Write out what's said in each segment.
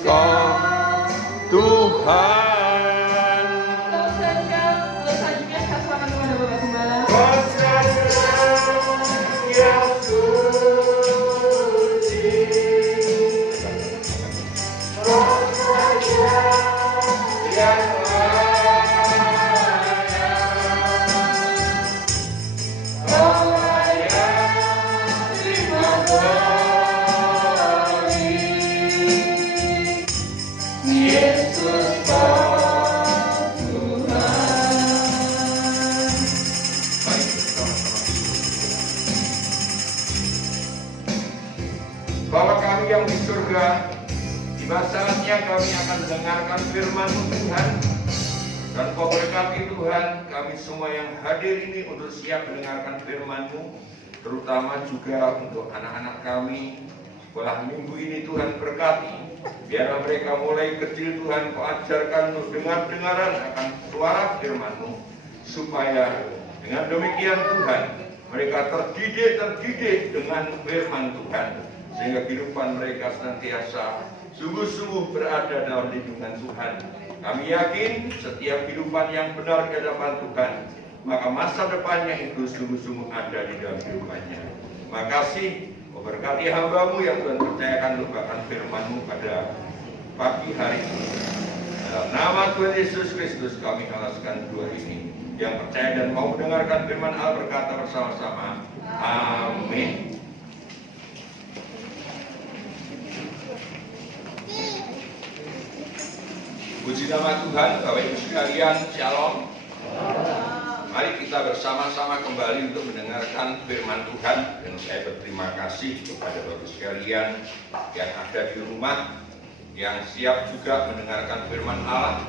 Kau Tuhan. Selanjutnya saya serahkan kepada Bapak Gembala. Yang suci, roh saja yang Bapa kami yang di surga, tiba saatnya kami akan mendengarkan firman-Mu Tuhan. Dan Kau berkati Tuhan, kami semua yang hadir ini untuk siap mendengarkan firman-Mu, terutama juga untuk anak-anak kami. Setelah minggu ini Tuhan berkati, biarlah mereka mulai kecil Tuhan Kau ajarkan untuk dengar-dengaran akan suara firman-Mu, supaya dengan demikian Tuhan, mereka terdidik dengan firman Tuhan, sehingga kehidupan mereka senantiasa sungguh-sungguh berada dalam lindungan Tuhan. Kami yakin setiap kehidupan yang benar di hadapan Tuhan, maka masa depannya itu sungguh-sungguh ada di dalam kehidupannya. Makasih, Kau berkati hamba-Mu yang Tuhan percayakan lupakan firman-Mu pada pagi hari ini. Dalam nama Tuhan Yesus Kristus kami alaskan dua ini. Yang percaya dan mau mendengarkan firman Allah berkata bersama-sama, amin. Puji nama Tuhan, Bapak Ibu sekalian, Shalom. Mari kita bersama-sama kembali untuk mendengarkan firman Tuhan. Dan saya berterima kasih kepada Bapak Ibu sekalian yang ada di rumah, yang siap juga mendengarkan firman Allah,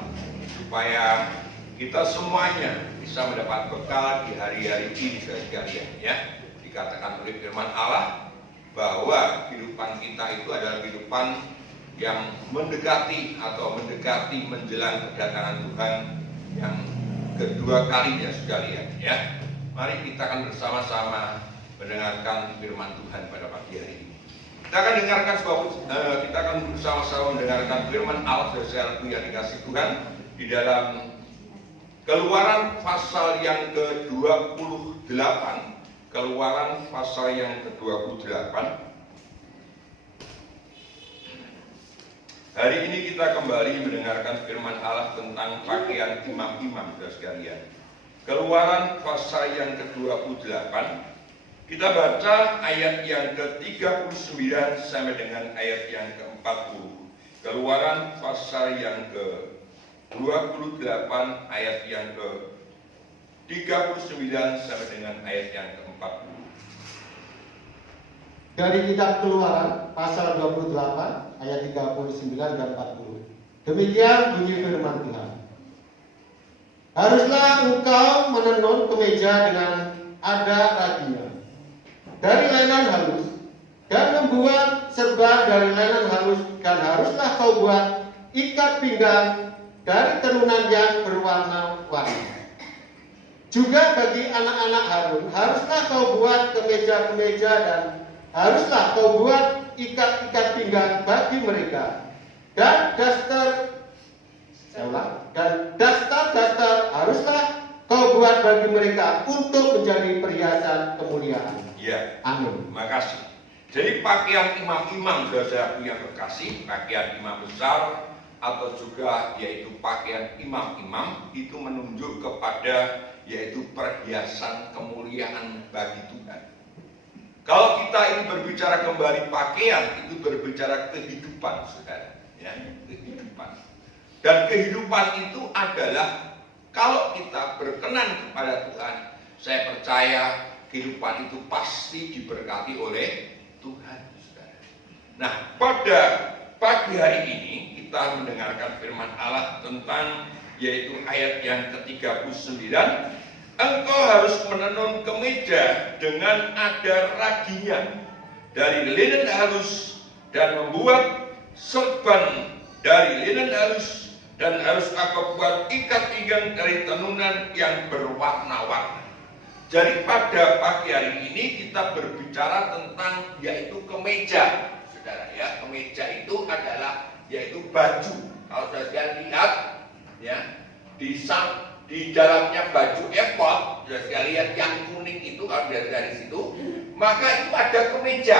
supaya kita semuanya bisa mendapat bekal di hari-hari ini sekalian. Ya, dikatakan oleh firman Allah bahwa kehidupan kita itu adalah kehidupan yang mendekati menjelang kedatangan Tuhan yang kedua kalinya sekalian. Ya, mari kita akan bersama-sama mendengarkan firman Tuhan pada pagi hari ini. Kita akan bersama-sama mendengarkan firman Allah yang dikasih Tuhan di dalam Keluaran pasal yang ke-28. Keluaran pasal yang ke-28. Hari ini kita kembali mendengarkan firman Allah tentang pakaian imam-imam, saudara sekalian. Keluaran pasal yang ke-28. Kita baca ayat yang ke-39 sampai dengan ayat yang ke-40. Keluaran pasal yang ke-28 ayat yang ke-39 sampai dengan ayat yang ke-40. Dari kitab Keluaran pasal 28 ayat 39 dan 40. Demikian bunyi firman Tuhan. Haruslah engkau menenun kemeja dengan ada raginya dari linen halus, dan membuat serba dari linen halus, dan haruslah kau buat ikat pinggang dari tenunan yang berwarna-warni. Juga bagi anak-anak Harun haruslah kau buat kemeja-kemeja, dan haruslah kau buat ikat-ikat pinggang bagi mereka, dan dastar haruslah kau buat bagi mereka untuk menjadi perhiasan kemuliaan. Ya, amin. Makasih. Jadi pakaian imam-imam, saudara yang terkasih, pakaian imam besar atau juga yaitu pakaian imam-imam itu menunjuk kepada yaitu perhiasan kemuliaan bagi Tuhan. Kalau kita ini berbicara kembali pakaian, itu berbicara kehidupan, saudara, ya, kehidupan. Dan kehidupan itu adalah kalau kita berkenan kepada Tuhan, saya percaya kehidupan itu pasti diberkati oleh Tuhan, saudara. Nah, pada pagi hari ini kita mendengarkan firman Allah tentang yaitu ayat yang ke-39. Engkau harus menenun kemeja dengan ada raginya dari linen halus, dan membuat serban dari linen halus, dan harus aku buat ikat pinggang dari tenunan yang berwarna-warni. Jadi pada pagi hari ini kita berbicara tentang yaitu kemeja, saudara ya. Kemeja itu adalah yaitu yaitu baju. Kalau saudara lihat, ya, di dalamnya baju efod, saudara lihat yang kuning itu kalau dari situ, maka itu ada kemeja.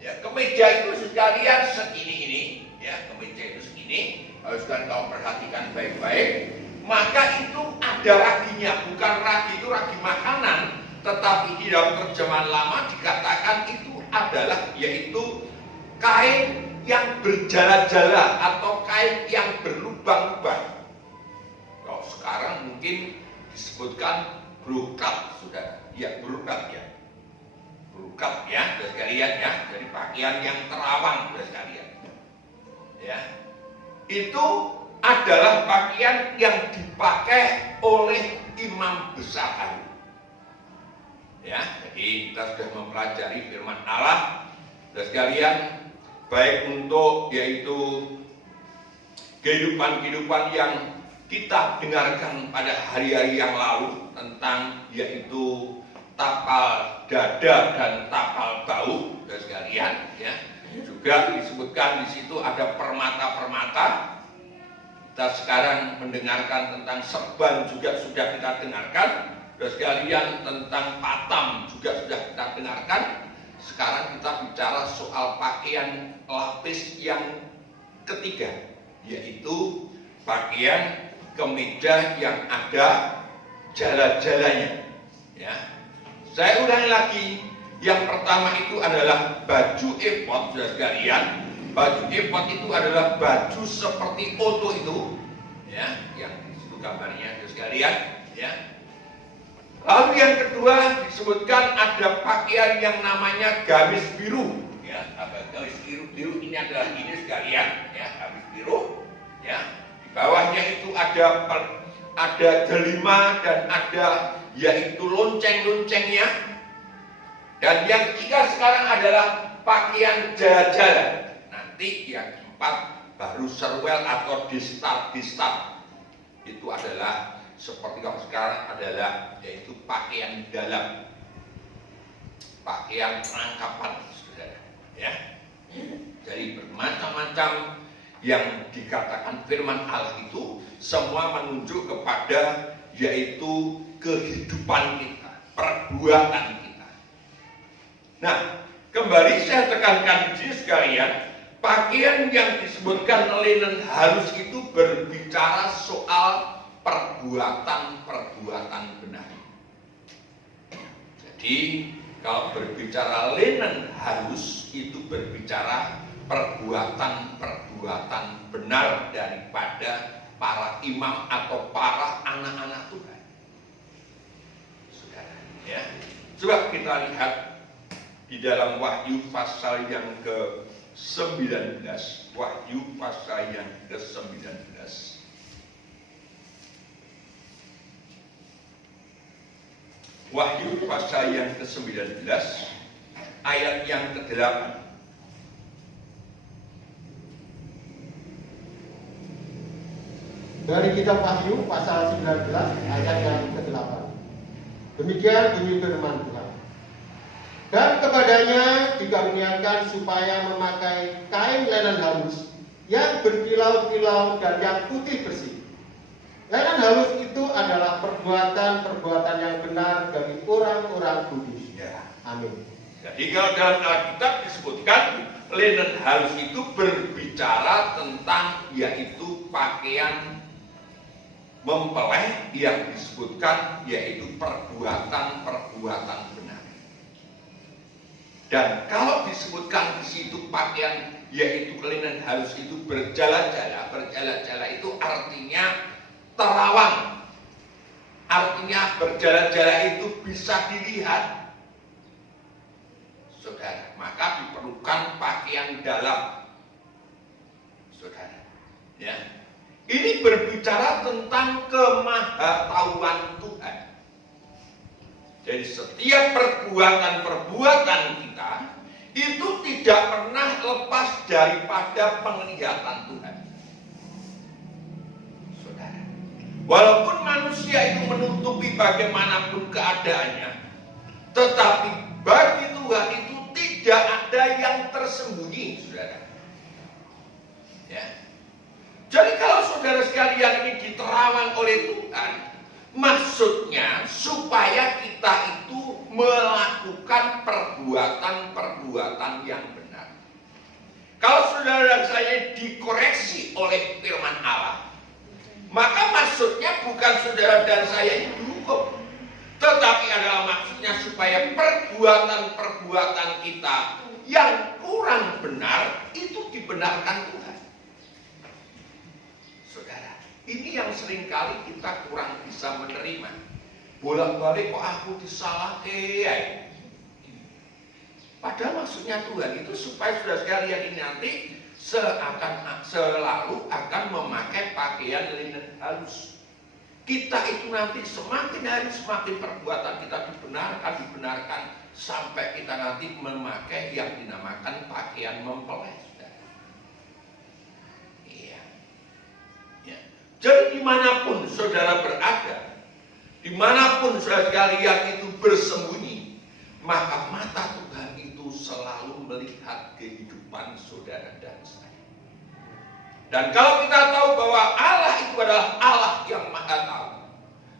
Ya, kemeja itu saudara lihat segini ini, ya, kemeja itu segini. Kalau saudara kau perhatikan baik-baik, maka itu ada raginya, bukan ragi itu ragi makanan, tetapi di dalam terjemahan lama dikatakan itu adalah yaitu kain yang berjala-jala atau kain yang berlubang-lubang. Kalau sekarang mungkin disebutkan brokat, saudara. Ya, brokat ya. Brokat ya, saudara sekalian ya. Jadi pakaian yang terawang, saudara sekalian. Ya. Itu adalah pakaian yang dipakai oleh imam besar Harun. Ya, jadi kita sudah mempelajari firman Allah, saudara sekalian, baik untuk yaitu kehidupan-kehidupan yang kita dengarkan pada hari-hari yang lalu tentang yaitu tapal dada dan tapal bau, saudara sekalian, ya. Juga disebutkan di situ ada permata-permata. Kita sekarang mendengarkan tentang serban juga sudah kita dengarkan. Saudara sekalian, tentang patam juga sudah kita dengarkan. Sekarang kita bicara soal pakaian lapis yang ketiga, yaitu pakaian kemeja yang ada jala-jalanya. Ya. Saya ulangi lagi, yang pertama itu adalah baju efod, saudara sekalian. Baju efod itu adalah baju seperti oto itu, ya, yang disitu gambarnya, saudara sekalian, ya. Lalu yang kedua disebutkan ada pakaian yang namanya gamis biru, ya. Gamis biru ini adalah ini sekalian, ya, gamis biru, ya. Di bawahnya itu ada delima dan ada yaitu lonceng-loncengnya. Dan yang ketiga sekarang adalah pakaian jala-jala. Nanti yang keempat baru serwel atau distar. Itu adalah seperti kalau sekarang adalah yaitu pakaian dalam, pakaian perangkapan, saudara. Ya. Jadi bermacam-macam yang dikatakan firman Allah itu semua menunjuk kepada yaitu kehidupan kita, perbuatan kita. Nah, kembali saya tekankan di sini sekalian, pakaian yang disebutkan linen halus itu berbicara soal perbuatan-perbuatan benar. Jadi, kalau berbicara linen halus itu berbicara perbuatan-perbuatan benar daripada para imam atau para anak-anak Tuhan. Saudara, ya. Coba kita lihat di dalam Wahyu pasal yang ke-19, Wahyu pasal yang ke-19. Wahyu pasal yang ke-19 ayat yang ke-8. Dari kitab Wahyu pasal 19 ayat yang ke-8. Demikian bunyi firman Tuhan. Dan kepadanya dikaruniakan supaya memakai kain linen halus yang berkilau-kilau dan yang putih bersih. Linen halus itu adalah perbuatan-perbuatan yang benar bagi orang-orang kudus. Ya. Amin. Jadi kalau dalam Alkitab disebutkan linen halus itu berbicara tentang yaitu pakaian mempelai yang disebutkan yaitu perbuatan-perbuatan benar. Dan kalau disebutkan di situ pakaian yaitu linen halus itu berjala-jala itu artinya terawang. Artinya berjala-jala itu bisa dilihat. Saudara, maka diperlukan pakaian dalam. Saudara, ya. Ini berbicara tentang kemahatauan Tuhan. Jadi setiap perbuatan-perbuatan kita itu tidak pernah lepas daripada penglihatan Tuhan. Saudara, walaupun manusia itu menutupi bagaimanapun keadaannya, tetapi bagi Tuhan itu tidak ada yang tersembunyi, saudara. Ya. diberikan oleh Tuhan, maksudnya supaya kita itu melakukan perbuatan-perbuatan yang benar. Kalau saudara dan saya dikoreksi oleh firman Allah, maka maksudnya bukan saudara dan saya itu dihukum, tetapi adalah maksudnya supaya perbuatan-perbuatan kita yang kurang benar itu dibenarkan Tuhan. Saudara, ini yang seringkali kita kurang bisa menerima. Bolak-balik kok aku disalahkan. Padahal maksudnya Tuhan itu supaya saudara sekalian ini nanti selalu akan memakai pakaian linen halus. Kita itu nanti semakin hari semakin perbuatan kita dibenarkan sampai kita nanti memakai yang dinamakan pakaian mempelai. Iya. Ya. Jadi dimanapun saudara berada, dimanapun saudara sekalian itu bersembunyi, maka mata Tuhan itu selalu melihat kehidupan saudara dan saya. Dan kalau kita tahu bahwa Allah itu adalah Allah yang Maha Tahu,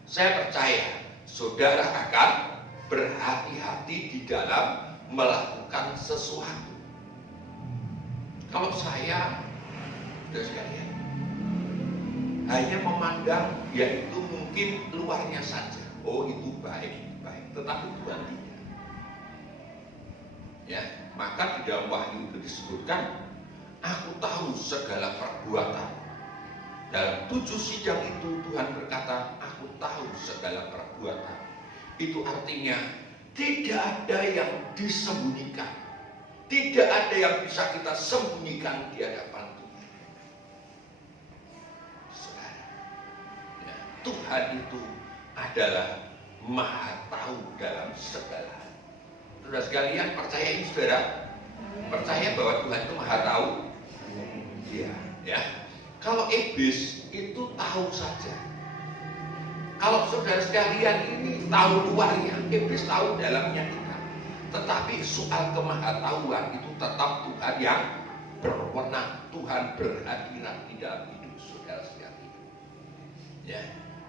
saya percaya saudara akan berhati-hati di dalam melakukan sesuatu. Kalau saya, saudara sekalian, hanya memandang yaitu mungkin luarnya saja. Oh, itu baik, tetapi Tuhan tidak. Ya, maka di dalam Wahyu itu disebutkan, aku tahu segala perbuatan. Dalam 7 sidang itu Tuhan berkata, aku tahu segala perbuatan. Itu artinya tidak ada yang disembunyikan. Tidak ada yang bisa kita sembunyikan di hadapan Tuhan. Saudara, ya, Tuhan itu adalah Maha Tahu dalam segala hal. Saudara sekalian, percaya ini saudara? Percaya bahwa Tuhan itu Maha Tahu? Iya, ya. Kalau iblis itu tahu saja. Kalau saudara sekalian ini tahu luarnya, iblis tahu dalamnya kita. Tetapi soal kemahatauan itu tetap Tuhan yang berwenang. Tuhan berhadirat di dalam hidup saudara sekalian. Ya,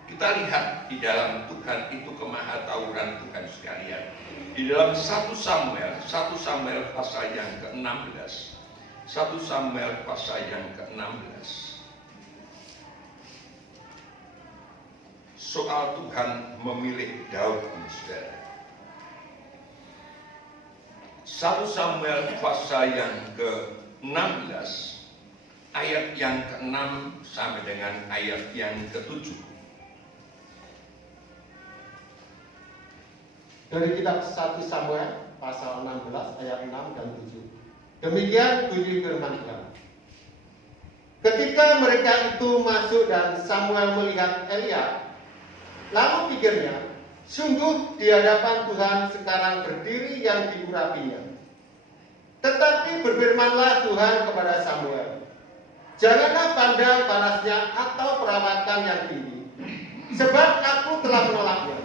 kita lihat di dalam Tuhan itu kemahatauan Tuhan sekalian. Di dalam 1 Samuel pasal yang ke-16. 1 Samuel pasal yang ke-16. Soal Tuhan memilih Daud ini, saudara. 1 Samuel pasal yang ke-16 ayat yang ke-6 sampai dengan ayat yang ke-7. Dari kitab 1 Samuel pasal 16 ayat 6 dan 7. Demikian bunyi firman Tuhan. Ketika mereka itu masuk dan Samuel melihat Elia, lalu pikirnya, sungguh di hadapan Tuhan sekarang berdiri yang diurapinya. Tetapi berfirmanlah Tuhan kepada Samuel, janganlah pandang panasnya atau perawatan yang tinggi, sebab aku telah menolaknya.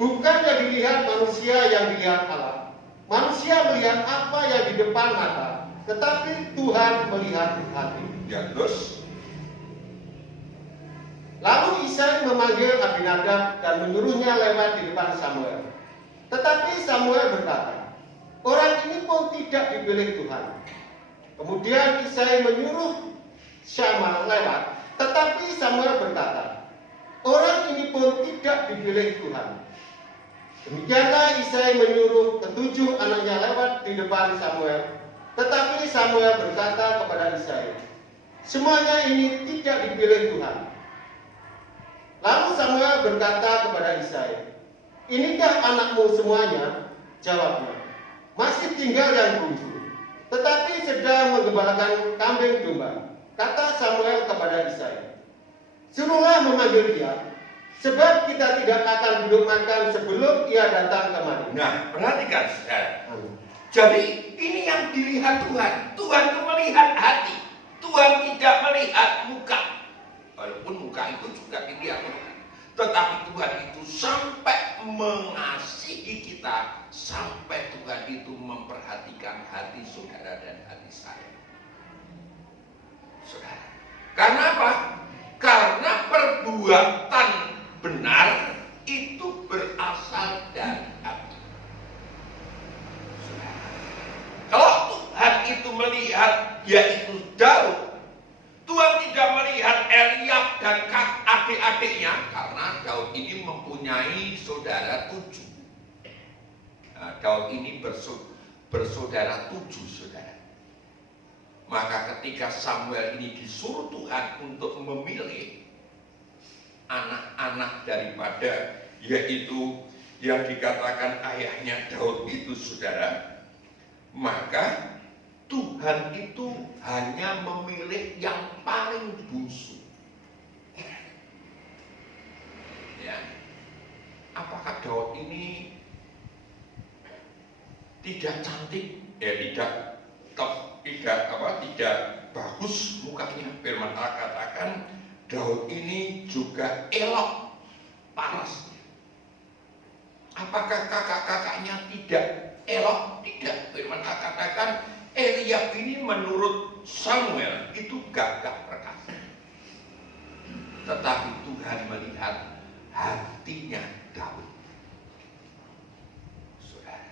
Bukan yang dilihat manusia yang dilihat Allah. Manusia melihat apa yang di depan mata, tetapi Tuhan melihat hati. Ya, terus Lalu Isai memanggil Abinadab dan menyuruhnya lewat di depan Samuel. Tetapi Samuel berkata, orang ini pun tidak dipilih Tuhan. Kemudian Isai menyuruh Syama lewat, tetapi Samuel berkata, orang ini pun tidak dipilih Tuhan. Demikianlah Isai menyuruh ke-7 anaknya lewat di depan Samuel. Tetapi Samuel berkata kepada Isai, semuanya ini tidak dipilih Tuhan. Lalu Samuel berkata kepada Isai, inikah anakmu semuanya? Jawabnya, masih tinggal yang bungsu, tetapi sedang menggembalakan kambing domba. Kata Samuel kepada Isai, suruhlah memanggil dia, sebab kita tidak akan duduk makan sebelum ia datang kemari. Nah, perhatikan saudara. Jadi ini yang dilihat Tuhan. Tuhan itu melihat hati. Tuhan tidak melihat muka. Walaupun muka itu juga dilihat Tuhan. Tetapi Tuhan itu sampai mengasihi kita. Sampai Tuhan itu memperhatikan hati saudara dan hati saya. Saudara. Karena apa? Karena perbuatan perbuatan benar itu berasal dari hati. Kalau Tuhan itu melihat yaitu Daud, Tuhan tidak melihat Eliab dan adik-adiknya, karena Daud ini mempunyai saudara 7. Nah, Daud ini bersaudara 7 saudara. Maka ketika Samuel ini disuruh Tuhan untuk memilih anak-anak daripada yaitu yang dikatakan ayahnya Daud itu saudara, maka Tuhan itu hanya memilih yang paling bungsu. Ya. Apakah Daud ini tidak cantik? Ya tidak bagus mukanya. Firman Allah katakan Daud ini juga elok parasnya. Apakah kakak-kakaknya tidak elok? Tidak. Firman Allah katakan Eliab ini menurut Samuel itu gagah perkasa. Tetapi Tuhan melihat hatinya Daud. Saudara.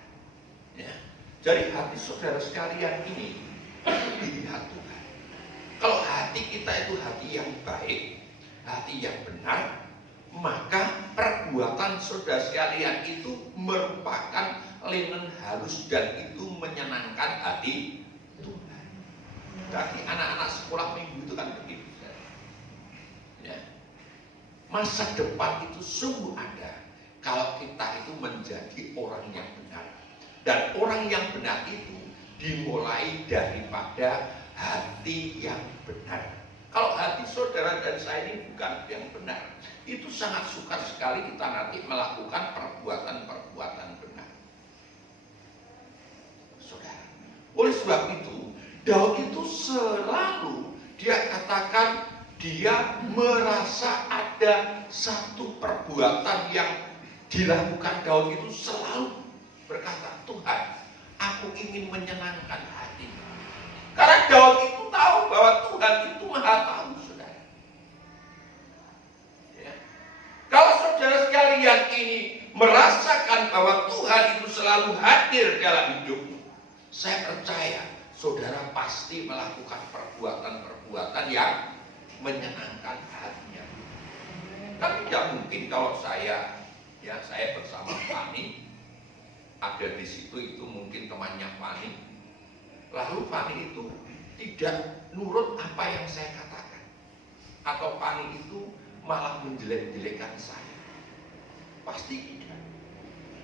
Ya. Jadi hati saudara sekalian ini dilihat Tuhan. Kalau hati kita itu hati yang baik, hati yang benar, maka perbuatan saudara sekalian itu merupakan linen halus dan itu menyenangkan hati Tuhan. Dari anak-anak sekolah minggu itu kan begitu. Ya. Masa depan itu sungguh ada kalau kita itu menjadi orang yang benar. Dan orang yang benar itu dimulai daripada hati yang benar. Kalau hati saudara dan saya ini bukan yang benar, itu sangat sukar sekali kita nanti melakukan perbuatan-perbuatan benar. Saudara, oleh sebab itu Daud itu selalu dia katakan dia merasa ada satu perbuatan yang dilakukan. Daud itu selalu berkata, Tuhan, aku ingin menyenangkan hati. Karena Daud itu tahu bahwa Tuhan itu maha tahu, saudara. Ya. Kalau saudara sekalian ini merasakan bahwa Tuhan itu selalu hadir dalam hidupmu, saya percaya saudara pasti melakukan perbuatan-perbuatan yang menyenangkan hatinya. Kan tidak mungkin kalau saya bersama Fani, ada di situ itu mungkin temannya Fani, lalu Fani itu tidak nurut apa yang saya katakan, atau Fani itu malah menjelek-jelekan saya. Pasti tidak.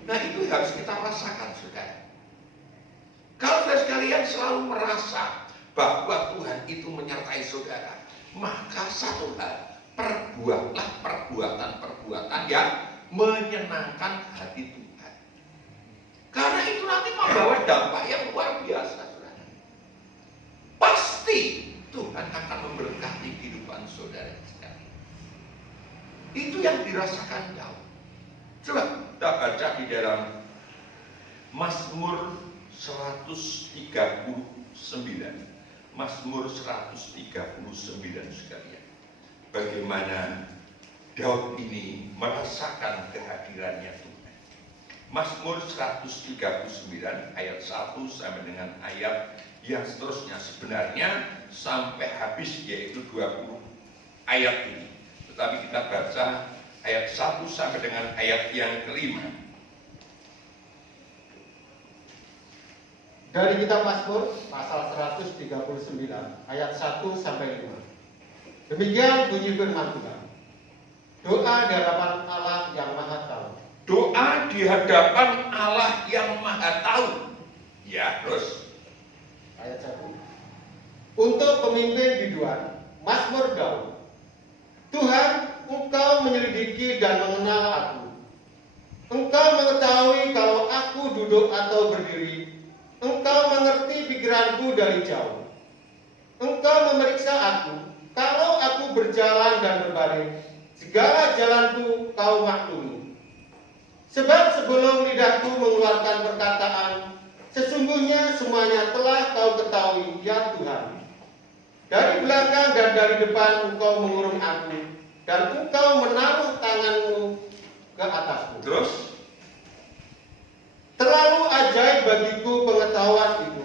Nah, itu harus kita rasakan, saudara. Kalau saudara sekalian selalu merasa bahwa Tuhan itu menyertai saudara, maka satu hal, perbuatlah perbuatan-perbuatan yang menyenangkan hati Tuhan. Karena itu nanti membawa dampak yang luar biasa, saudara. Pasti Tuhan akan memberkati kehidupan saudara sekalian. Itu yang dirasakan Daud. Coba kita baca di dalam Mazmur 139. Mazmur 139 sekalian. Bagaimana Daud ini merasakan kehadirannya Tuhan. Mazmur 139 ayat 1 sampai dengan ayat yang seterusnya, sebenarnya sampai habis yaitu 20 ayat ini. Tetapi kita baca ayat 1 sampai dengan ayat yang kelima. Dari kitab Mazmur pasal 139 ayat 1 sampai 5. Demikian bunyi firman Tuhan. Doa di hadapan Allah yang Maha Tahu. Doa di hadapan Allah yang Maha Tahu. Ya, terus Ayat 1. Untuk pemimpin biduan, Mazmur Daud. Tuhan, Engkau menyelidiki dan mengenal aku. Engkau mengetahui kalau aku duduk atau berdiri. Engkau mengerti pikiranku dari jauh. Engkau memeriksa aku, kalau aku berjalan dan berbaring. Segala jalanku Kau maklumi. Sebab sebelum lidahku mengeluarkan perkataan, sesungguhnya semuanya telah Kau ketahui, ya Tuhan. Dari belakang dan dari depan Engkau mengurung aku, dan engkau menaruh tanganmu ke atasku. Terus? Terlalu ajaib bagiku pengetahuan itu.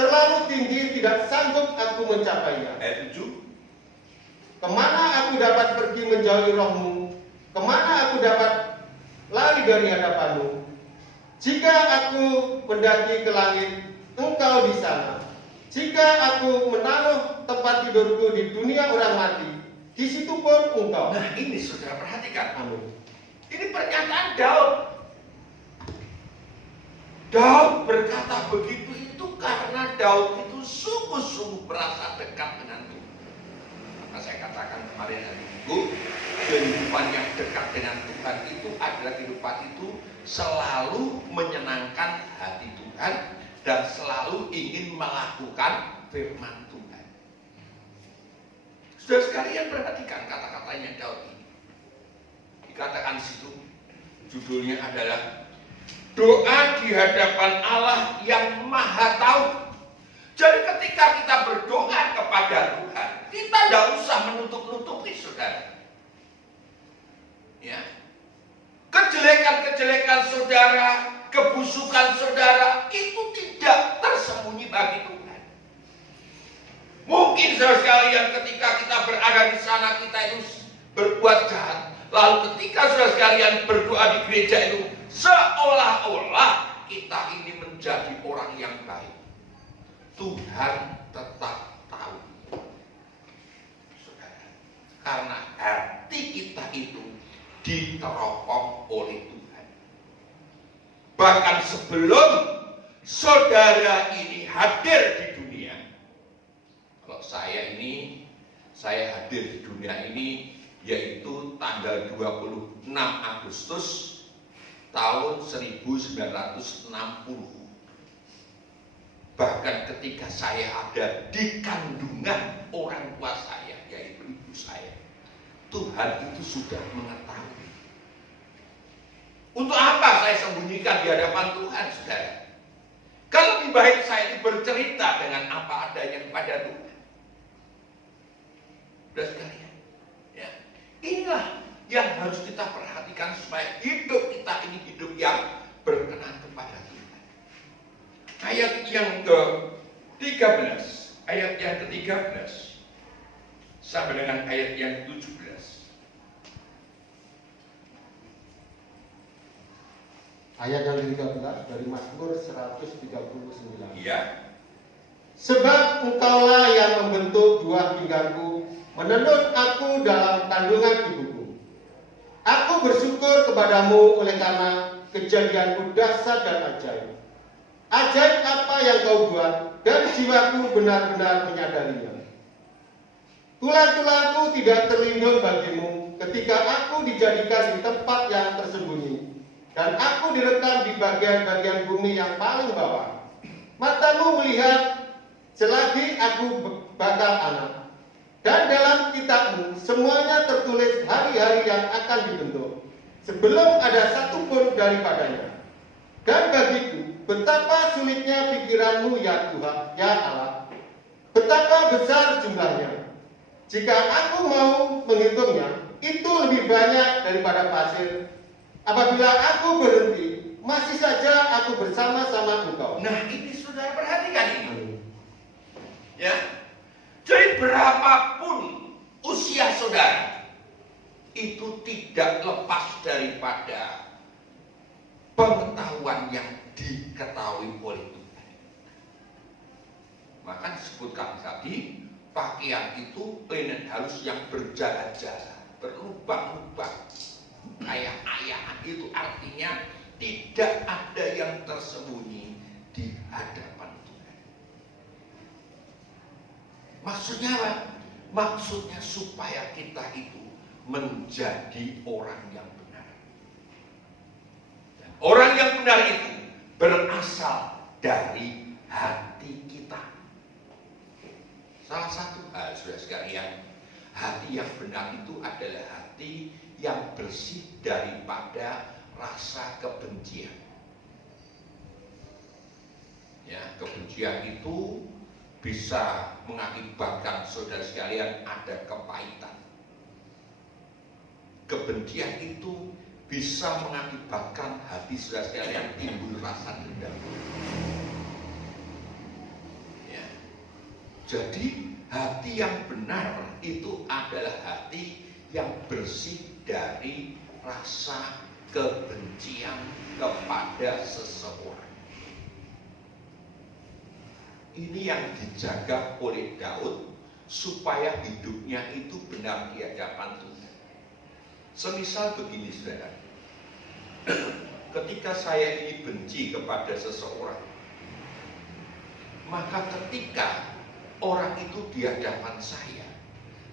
Terlalu tinggi tidak sanggup aku mencapainya. Ayat 7. Kemana aku dapat pergi menjauhi rohmu? Kemana aku dapat lari dari hadapanmu? Jika aku mendaki ke langit, engkau di sana. Jika aku menaruh tempat tidurku di dunia orang mati, di situ pun engkau. Nah ini saudara perhatikan. Amin. Ini pernyataan Daud. Daud berkata begitu itu karena Daud itu sungguh-sungguh merasa dekat dengan Tuhan. Maka saya katakan kemarin hari Minggu, kehidupan yang dekat dengan Tuhan itu adalah kehidupan itu selalu menyenangkan hati Tuhan dan selalu ingin melakukan firman Tuhan. Saudara sekalian perhatikan kata-katanya Daud ini. Dikatakan situ, judulnya adalah doa di hadapan Allah yang Maha Tahu. Jadi ketika kita berdoa kepada Tuhan, kita tidak usah menutup-nutupi, saudara. Ya, kejelekan-kejelekan saudara, kebusukan saudara itu tidak tersembunyi bagi Tuhan. Mungkin saudara sekalian ketika kita berada di sana kita itu berbuat jahat. Lalu ketika saudara sekalian berdoa di gereja itu seolah-olah kita ini menjadi orang yang baik. Tuhan tetap tahu, saudara, karena hati kita itu diteropong oleh Tuhan. Bahkan sebelum saudara ini hadir di dunia, kalau saya hadir di dunia ini yaitu tanggal 26 Agustus tahun 1960. Bahkan ketika saya ada di kandungan orang tua saya, yaitu ibu saya, Tuhan itu sudah mengetahui. Untuk apa saya sembunyikan di hadapan Tuhan, saudara? Kan lebih baik saya ini bercerita dengan apa adanya kepada Tuhan. Saudara sekalian, ya, inilah yang harus kita perhatikan supaya hidup kita ini hidup yang berkenan kepada Tuhan. Ayat yang ke-13, ayat yang ke-13 sampai dengan ayat yang 17. Ayat yang ke-13 dari Mazmur 139. Iya. Sebab engkaulah yang membentuk buah pinggangku, menenun aku dalam kandungan ibuku. Aku bersyukur kepadamu oleh karena kejadianmu dahsyat dan ajaib. Ajaib apa yang kau buat, dan jiwaku benar-benar menyadarinya. Tulang-tulangku tidak terlindung bagimu ketika aku dijadikan di tempat yang tersembunyi, dan aku direkam di bagian-bagian bumi yang paling bawah. Matamu melihat selagi aku bakal anak, dan dalam kitabmu semuanya tertulis hari-hari yang akan dibentuk, sebelum ada satupun daripadanya. Dan bagiku, betapa sulitnya pikiranmu ya Tuhan, ya Allah. Betapa besar jumlahnya. Jika aku mau menghitungnya, itu lebih banyak daripada pasir. Apabila aku berhenti, masih saja aku bersama-sama engkau. Nah ini saudara perhatikan ini. Ya, jadi berapapun usia saudara, itu tidak lepas daripada pengetahuan yang diketahui oleh Tuhan. Maka disebutkan tadi, pakaian itu linen halus yang berjala-jala, berlubang-lubang, kayak ayaan. Itu artinya tidak ada yang tersembunyi di hadapan Tuhan. Maksudnya apa? Maksudnya supaya kita itu menjadi orang yang benar. Orang yang benar itu berasal dari hati kita. Salah satu hal, saudara sekalian, hati yang benar itu adalah hati yang bersih daripada rasa kebencian. Ya, kebencian itu bisa mengakibatkan saudara sekalian ada kepahitan. kebencian itu bisa mengakibatkan hati saudara sekalian timbul rasa dendam. Ya. Jadi hati yang benar itu adalah hati yang bersih dari rasa kebencian kepada seseorang. Ini yang dijaga oleh Daud supaya hidupnya itu benar di hadapan Tuhan. Semisal begini saudara, ketika saya ini benci kepada seseorang, maka ketika orang itu di hadapan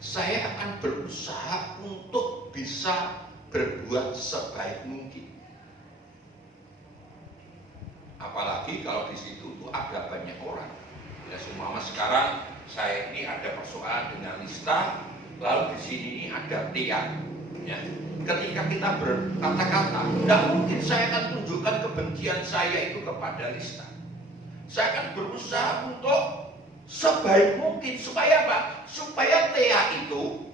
saya akan berusaha untuk bisa berbuat sebaik mungkin. Apalagi kalau di situ tuh ada banyak orang. Ya, seumpama sekarang saya ini ada persoalan dengan Lista, lalu di sini ini ada Tian. Ya. Ketika kita berkata-kata, tidak mungkin saya akan tunjukkan kebencian saya itu kepada Lista. Saya akan berusaha untuk sebaik mungkin supaya apa? Supaya Tia itu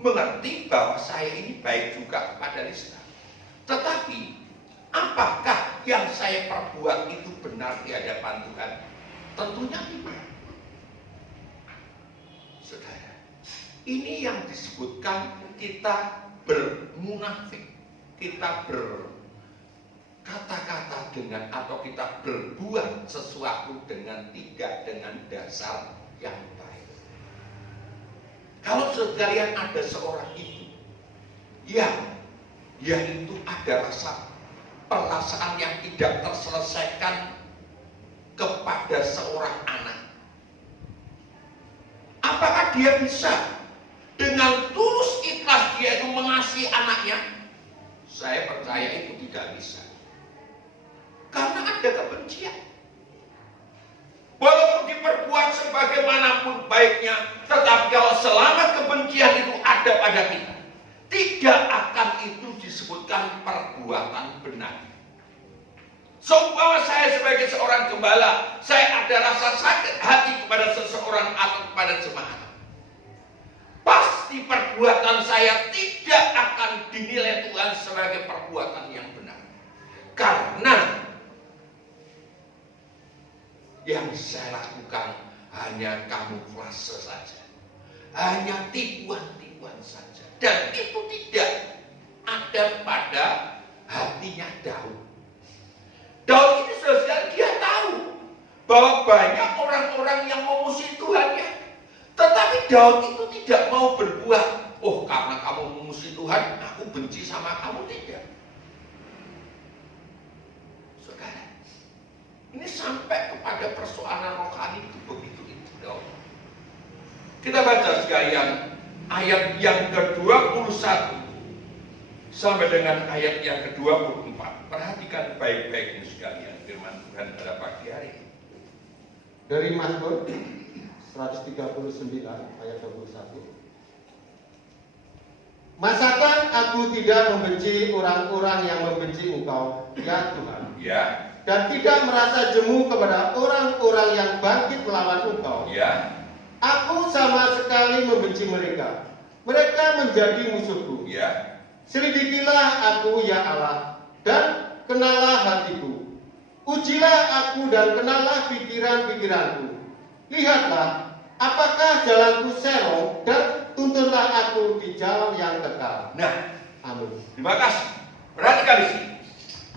mengerti bahwa saya ini baik juga kepada Lista. Tetapi apakah yang saya perbuat itu benar di hadapan Tuhan? Tentunya tidak. Saudara, ini yang disebutkan kita bermunafik, kita berkata-kata dengan atau kita berbuat sesuatu dengan tidak dengan dasar yang baik. Kalau sekalian ada seorang itu yang itu ada rasa perasaan yang tidak terselesaikan kepada seorang anak, apakah dia bisa dengan tulus ikhlas dia itu mengasihi anaknya? Saya percaya itu tidak bisa, karena ada kebencian. Walaupun diperbuat sebagaimanapun baiknya, tetapi kalau selama kebencian itu ada pada kita, tidak akan itu disebutkan perbuatan benar. Seumpama saya sebagai seorang gembala, saya ada rasa sakit hati kepada seseorang atau kepada jemaat, pasti perbuatan saya tidak akan dinilai Tuhan sebagai perbuatan yang benar. Karena yang saya lakukan hanya kamuflase saja, hanya tipuan-tipuan saja, dan itu tidak ada pada hatinya Daud. Daud ini saudara, dia tahu bahwa banyak orang-orang yang memusuhi Tuhannya, tetapi Daud itu tidak mau berbuat, oh karena kamu memusuhi Tuhan, aku benci sama kamu. Tidak. Saudara, ini sampai kepada persoalan rohani itu begitu Daud. Kita baca sekalian ayat yang ke-21 sampai dengan ayat yang ke-24. Perhatikan baik-baik ini sekalian firman Tuhan pada pagi hari. Dari Mazmur 139 ayat 21. Masakan aku tidak membenci orang-orang yang membenci Engkau, ya Tuhan? Ya. Dan tidak merasa jemu kepada orang-orang yang bangkit melawan Engkau. Ya. Aku sama sekali membenci mereka. Mereka menjadi musuhku. Ya. Selidikilah aku ya Allah, dan kenallah hatiku. Ujilah aku dan kenallah pikiran-pikiranku. Lihatlah, apakah jalanku serong, dan tuntunlah aku di jalan yang kekal. Nah, amin. Terima kasih. Perhatikan di sini.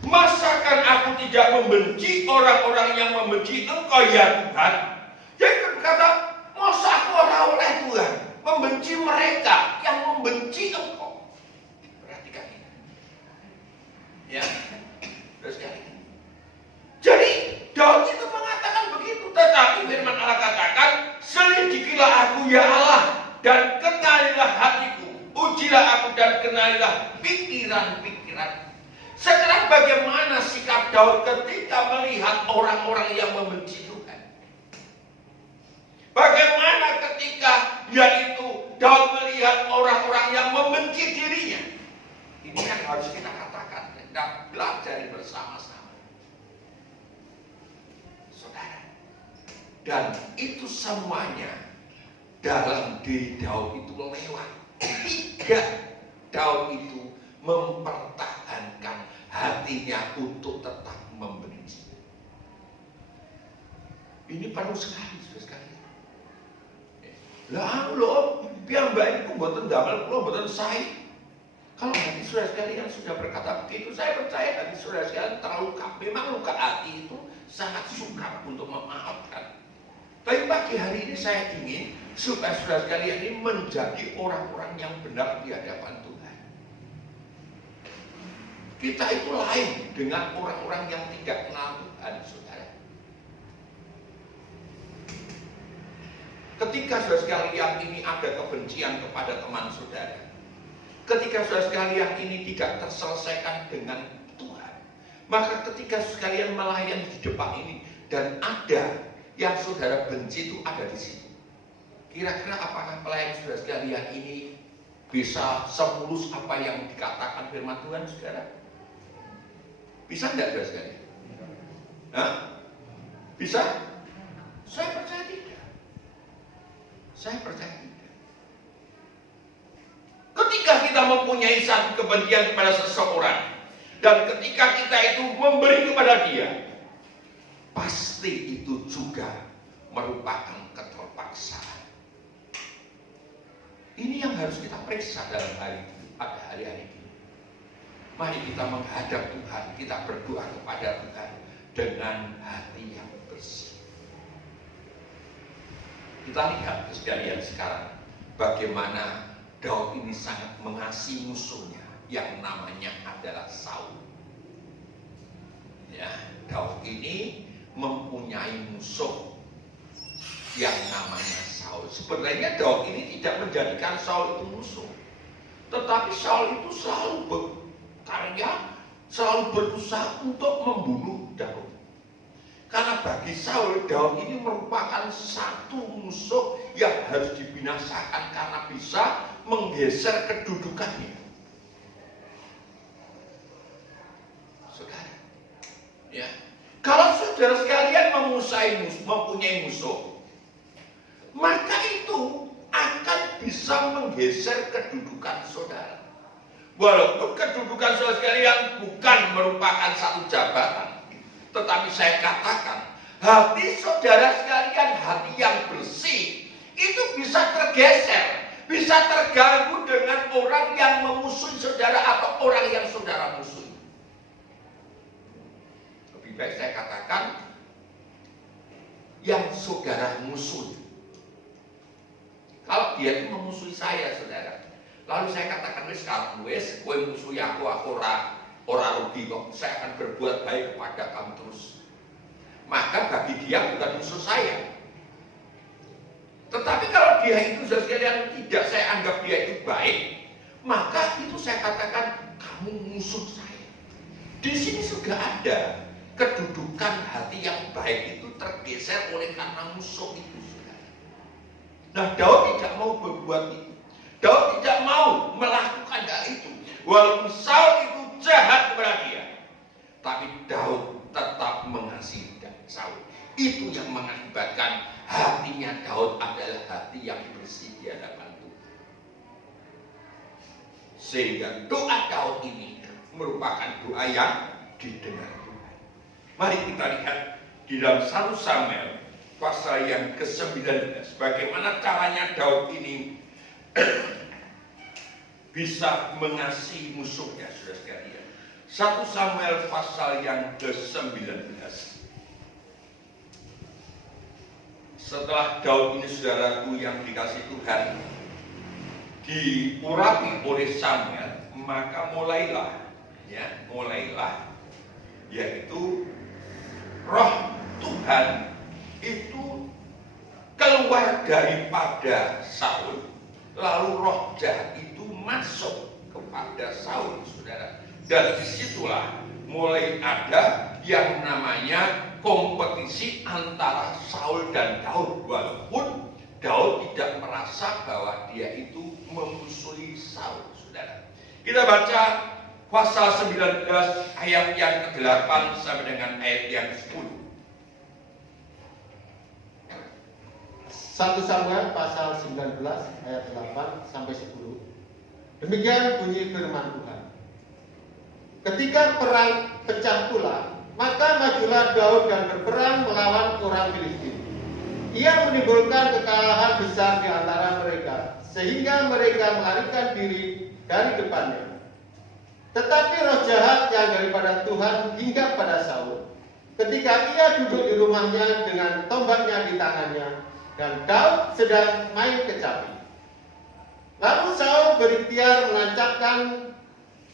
Masakan aku tidak membenci orang-orang yang membenci Engkau ya Tuhan? Jadi berkata, masa aku oleh Tuhan membenci mereka yang membenci Engkau. Perhatikan ini. Ya, terus sekali. Jadi Daud itu mengatakan begitu, tetapi firman Allah katakan, selidikilah aku ya Allah, dan kenalilah hatiku. Ujilah aku dan kenalilah pikiran-pikiran. Sekarang bagaimana sikap Daud ketika melihat orang-orang yang membenci Tuhan? Bagaimana ketika yaitu Daud melihat orang-orang yang membenci dirinya? Ini yang harus kita katakan, kita belajar bersama-sama. Saudara, dan itu semuanya dalam diri Daud itu lewat. Tidak Daud itu mempertahankan hatinya untuk tetap membenci. Ini perlu sekali, saudara sekalian. Lah, lho, piyambak iku mboten damel kula mboten sae. Kalau hati saudara sekalian sudah berkata begitu, saya percaya hati saudara sekalian terluka. Memang luka hati itu sangat sukar untuk memaafkan. Tapi pagi hari ini saya ingin supaya saudara sekalian ini menjadi orang-orang yang benar di hadapan Tuhan. Kita itu lain dengan orang-orang yang tidak kenal Tuhan, saudara. Ketika saudara sekalian ini ada kebencian kepada teman saudara, ketika saudara sekalian ini tidak terselesaikan dengan Tuhan, maka ketika sekalian melayani di depan ini dan ada yang saudara benci itu ada di situ. Kira-kira apakah pelayan saudara sekalian ini bisa semulus apa yang dikatakan firman Tuhan, saudara? Bisa enggak, saudara sekalian? Hah? Bisa? Saya percaya tidak. Saya percaya tidak. Ketika kita mempunyai satu kebencian kepada seseorang, dan ketika kita itu memberi kepada dia, pasti itu juga merupakan keterpaksaan. Ini yang harus kita periksa dalam pada hari-hari ini. Mari kita menghadap Tuhan, kita berdoa kepada Tuhan dengan hati yang bersih. Kita lihat sekalian sekarang bagaimana Daud ini sangat mengasihi musuhnya yang namanya adalah Saul. Ya, Daud ini mempunyai musuh yang namanya Saul. Sebenarnya Daud ini tidak menjadikan Saul itu musuh, tetapi Saul itu selalu berkarya, selalu berusaha untuk membunuh Daud. Karena bagi Saul, Daud ini merupakan satu musuh yang harus dibinasakan karena bisa menggeser kedudukannya. Saudara, ya. Kalau saudara sekalian mempunyai musuh, maka itu akan bisa menggeser kedudukan saudara. Walaupun kedudukan saudara sekalian bukan merupakan satu jabatan, tetapi saya katakan, hati saudara sekalian, hati yang bersih, itu bisa tergeser, bisa terganggu dengan orang yang memusuhi saudara atau orang yang saudara musuhi. Baik saya katakan yang saudara musuhi. Kalau dia itu memusuhi saya, saudara, lalu saya katakan kowe musuhi aku ora rugi kok, saya akan berbuat baik kepada kamu terus. Maka bagi dia bukan musuh saya. Tetapi kalau dia itu sekalian tidak saya anggap dia itu baik, maka itu saya katakan kamu musuh saya. Di sini sudah ada kedudukan hati yang baik itu tergeser oleh karena musuh itu, saudara. Nah, Daud tidak mau berbuat itu. Daud tidak mau melakukan hal itu. Walaupun Saul itu jahat kepada dia, tapi Daud tetap mengasihi Saul. Itu yang mengakibatkan hatinya Daud adalah hati yang bersih di hadapan Tuhan. Sehingga doa Daud ini merupakan doa yang didengar. Mari kita lihat di dalam 1 Samuel pasal yang ke-19 bagaimana caranya Daud ini bisa mengasihi musuhnya, saudara sekalian. 1 Samuel pasal yang ke-19. Setelah Daud ini, saudaraku yang dikasihi Tuhan, diurapi oleh Samuel, maka mulailah yaitu roh Tuhan itu keluar daripada Saul, lalu roh jahat itu masuk kepada Saul, saudara. Dan disitulah mulai ada yang namanya kompetisi antara Saul dan Daud, walaupun Daud tidak merasa bahwa dia itu memusuhi Saul, saudara. Kita baca pasal 19 ayat yang ke-8 sampai dengan ayat yang 10. 1 Samuel pasal 19 ayat 8 sampai 10. Demikian bunyi firman Tuhan. Ketika perang pecah pula, maka majulah Daud dan berperang melawan orang Filistin. Ia menimbulkan kekalahan besar di antara mereka, sehingga mereka melarikan diri dari depannya. Tetapi roh jahat yang daripada Tuhan hinggap pada Saul, ketika ia duduk di rumahnya dengan tombaknya di tangannya, dan Daud sedang main kecapi. Lalu Saul berikhtiar menancapkan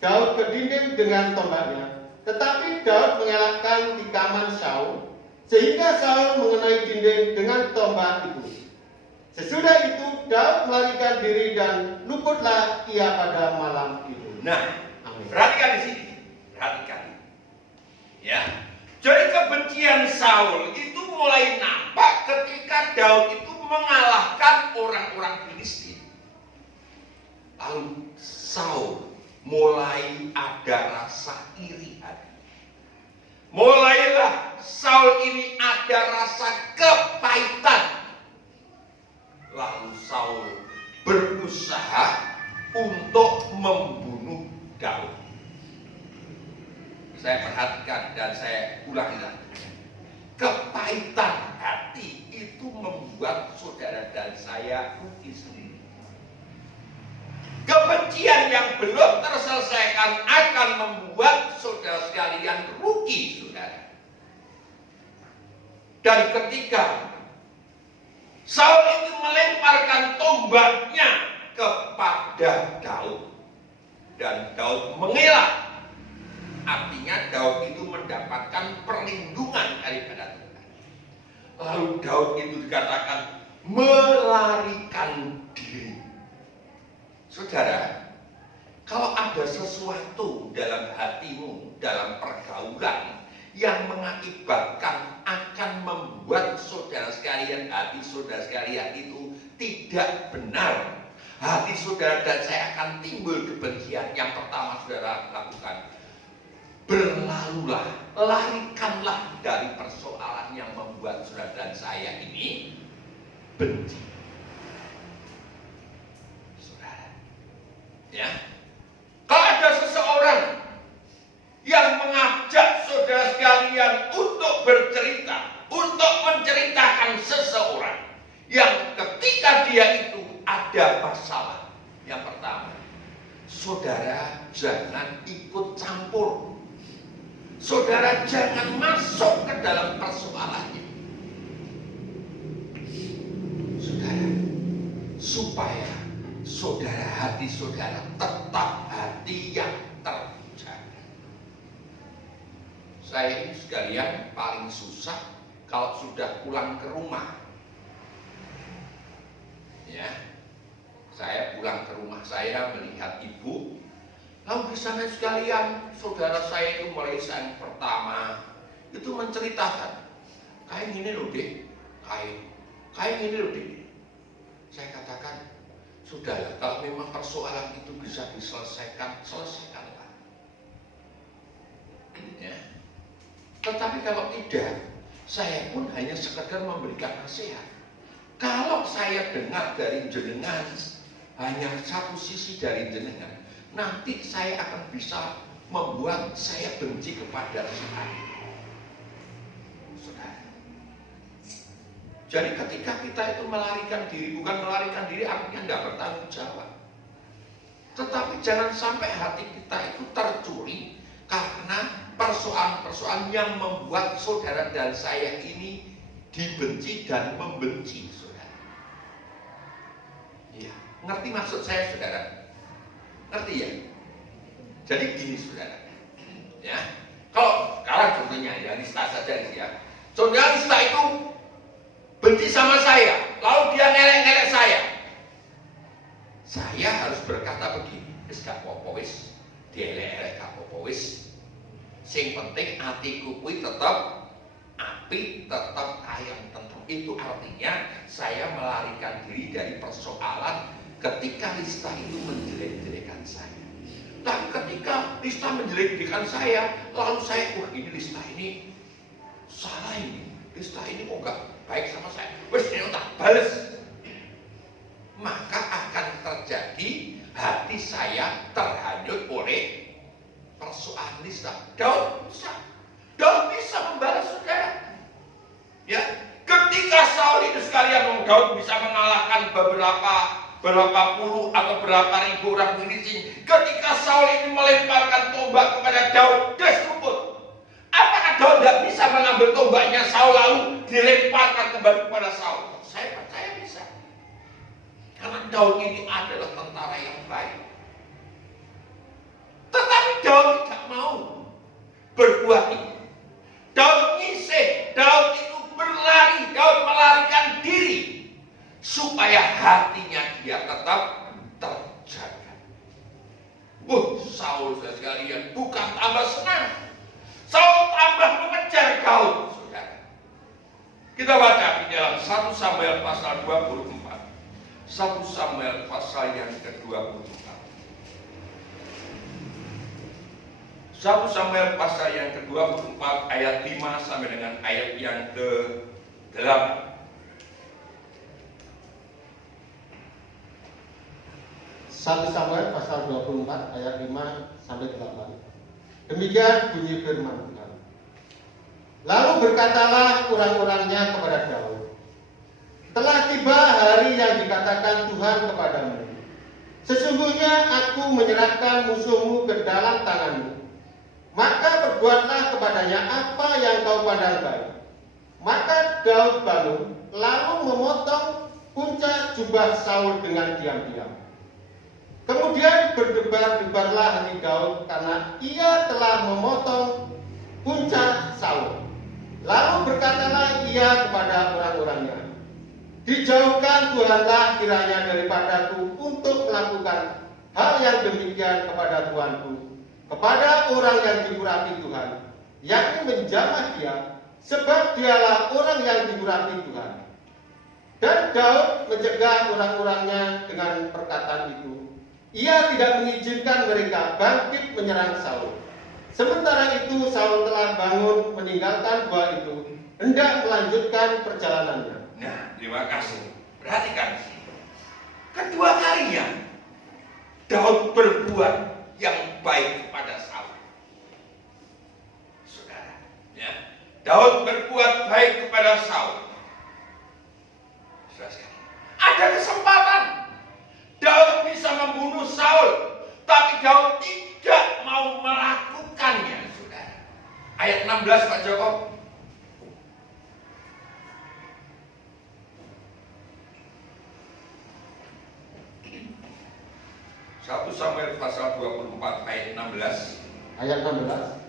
Daud ke dinding dengan tombaknya, tetapi Daud mengelakkan tikaman Saul, sehingga Saul mengenai dinding dengan tombak itu. Sesudah itu Daud melarikan diri dan luputlah ia pada malam itu. Nah, Amin. perhatikan di sini, perhatikan. Ya, jadi kebencian Saul itu mulai nampak ketika Daud itu mengalahkan orang-orang Filistin. Lalu Saul mulai ada rasa iri hati. Mulailah Saul ini ada rasa kepahitan. Lalu Saul berusaha untuk membunuh Daud. Saya perhatikan dan saya ulangi lagi. Kepahitan hati itu membuat saudara dan saya rugi sendiri. Kebencian yang belum terselesaikan akan membuat saudara sekalian rugi, saudara. Dan ketika Saul itu melemparkan tombaknya kepada Daud, dan Daud mengelak, artinya Daud itu mendapatkan perlindungan daripada Tuhan. Lalu Daud itu dikatakan melarikan diri. Saudara, kalau ada sesuatu dalam hatimu, dalam pergaulan yang mengakibatkan akan membuat saudara sekalian, hati saudara sekalian itu tidak benar, hati saudara dan saya akan timbul kebencian. Yang pertama saudara lakukan, berlalulah, larikanlah dari persoalan yang membuat saudara dan saya ini benci. Ya, kalau ada seseorang yang mengajak saudara sekalian untuk bercerita, untuk menceritakan seseorang yang ketika dia itu ada masalah, yang pertama, saudara jangan ikut campur, saudara jangan masuk ke dalam persoalannya, saudara, supaya saudara, hati saudara tetap hati yang terjaga. Saya ini sekalian paling susah kalau sudah pulang ke rumah. Ya, saya pulang ke rumah saya melihat ibu. Lalu di sana sekalian saudara saya itu mulai yang pertama itu menceritakan, kayak gini loh dek, kayak gini loh dek. Saya katakan, sudahlah, kalau memang persoalan itu bisa diselesaikan, selesaikanlah. Ya. Tetapi kalau tidak, saya pun hanya sekedar memberikan nasihat. Kalau saya dengar dari jenengan hanya satu sisi dari jenengan, nanti saya akan bisa membuat saya benci kepada Tuhan. Saudara. Jadi ketika kita itu melarikan diri, bukan melarikan diri artinya tidak bertanggung jawab. Tetapi jangan sampai hati kita itu tercuri karena persoalan-persoalan yang membuat saudara dan saya ini dibenci dan membenci, saudara. Iya, ngerti maksud saya, saudara? Ngerti ya? Jadi gini, saudara. Ya, kalau sekarang contohnya ya, Lista saja ya. Saudara Lista itu benci sama saya, lalu dia ngelek-ngelek saya. Saya harus berkata begini, wis gak apa-apa wis, dielek-elek gak apa-apa wis. Sing penting atiku kuwi tetap api, tetap ayam tentrem. Itu artinya saya melarikan diri dari persoalan ketika Lista itu menjelek-jelekan saya. Tapi ketika Lista menjelek-jelekan saya, lalu saya, wah ini Lista ini salah ini. Lista ini kok gak baik sama saya. Wes ini tak bales. Maka akan terjadi hati saya berapa puluh atau berapa ribu orang Filistin. Ketika Saul ini melemparkan tombak kepada Daud, destruktur. Apakah Daud tidak bisa mengambil tombaknya Saul lalu dilemparkan kembali kepada Saul? Saya percaya bisa. Karena Daud ini adalah tentara yang baik. Tetapi Daud tidak mau berbuat itu. Daud nyisih, Daud itu berlari, Daud melarikan diri supaya hatinya dia tetap terjaga. Saul sekalian bukan tambah senang, Saul tambah mengejar Daud, saudara. Kita baca di dalam 1 Samuel pasal 24. 1 Samuel pasal yang ke-24. 1 Samuel pasal yang ke-24 ayat 5 sampai dengan ayat yang ke-8. 1 Samuel pasal 24 ayat 5 sampai 8. Demikian bunyi firman Tuhan. Lalu berkatalah orang-orangnya kepada Daud, telah tiba hari yang dikatakan Tuhan kepadamu. Sesungguhnya aku menyerahkan musuhmu ke dalam tanganmu. Maka berbuatlah kepadanya apa yang kau pandang baik. Maka Daud bangun, lalu memotong puncak jubah Saul dengan diam-diam. Kemudian berdebar-debarlah hati Daud karena ia telah memotong puncak Saul. Lalu berkatalah ia kepada orang-orangnya, dijauhkan Tuhanlah kiranya daripadaku untuk melakukan hal yang demikian kepada Tuanku, kepada orang yang diurapi Tuhan, yakni menjamah dia, sebab dialah orang yang diurapi Tuhan. Dan Daud mencegah orang-orangnya dengan perkataan itu. Ia tidak mengizinkan mereka bangkit menyerang Saul. Sementara itu Saul telah bangun meninggalkan gua itu, hendak melanjutkan perjalanannya. Nah, terima kasih. Perhatikan, kedua kalinya Daud berbuat yang baik kepada Saul. Saudara, ya. Daud berbuat baik kepada Saul. Ada kesempatan Daud bisa membunuh Saul, tapi Daud tidak mau melakukannya, saudara. Ayat 16 Pak Joko. Satu Samuel pasal 24 ayat 16. Ayat 16.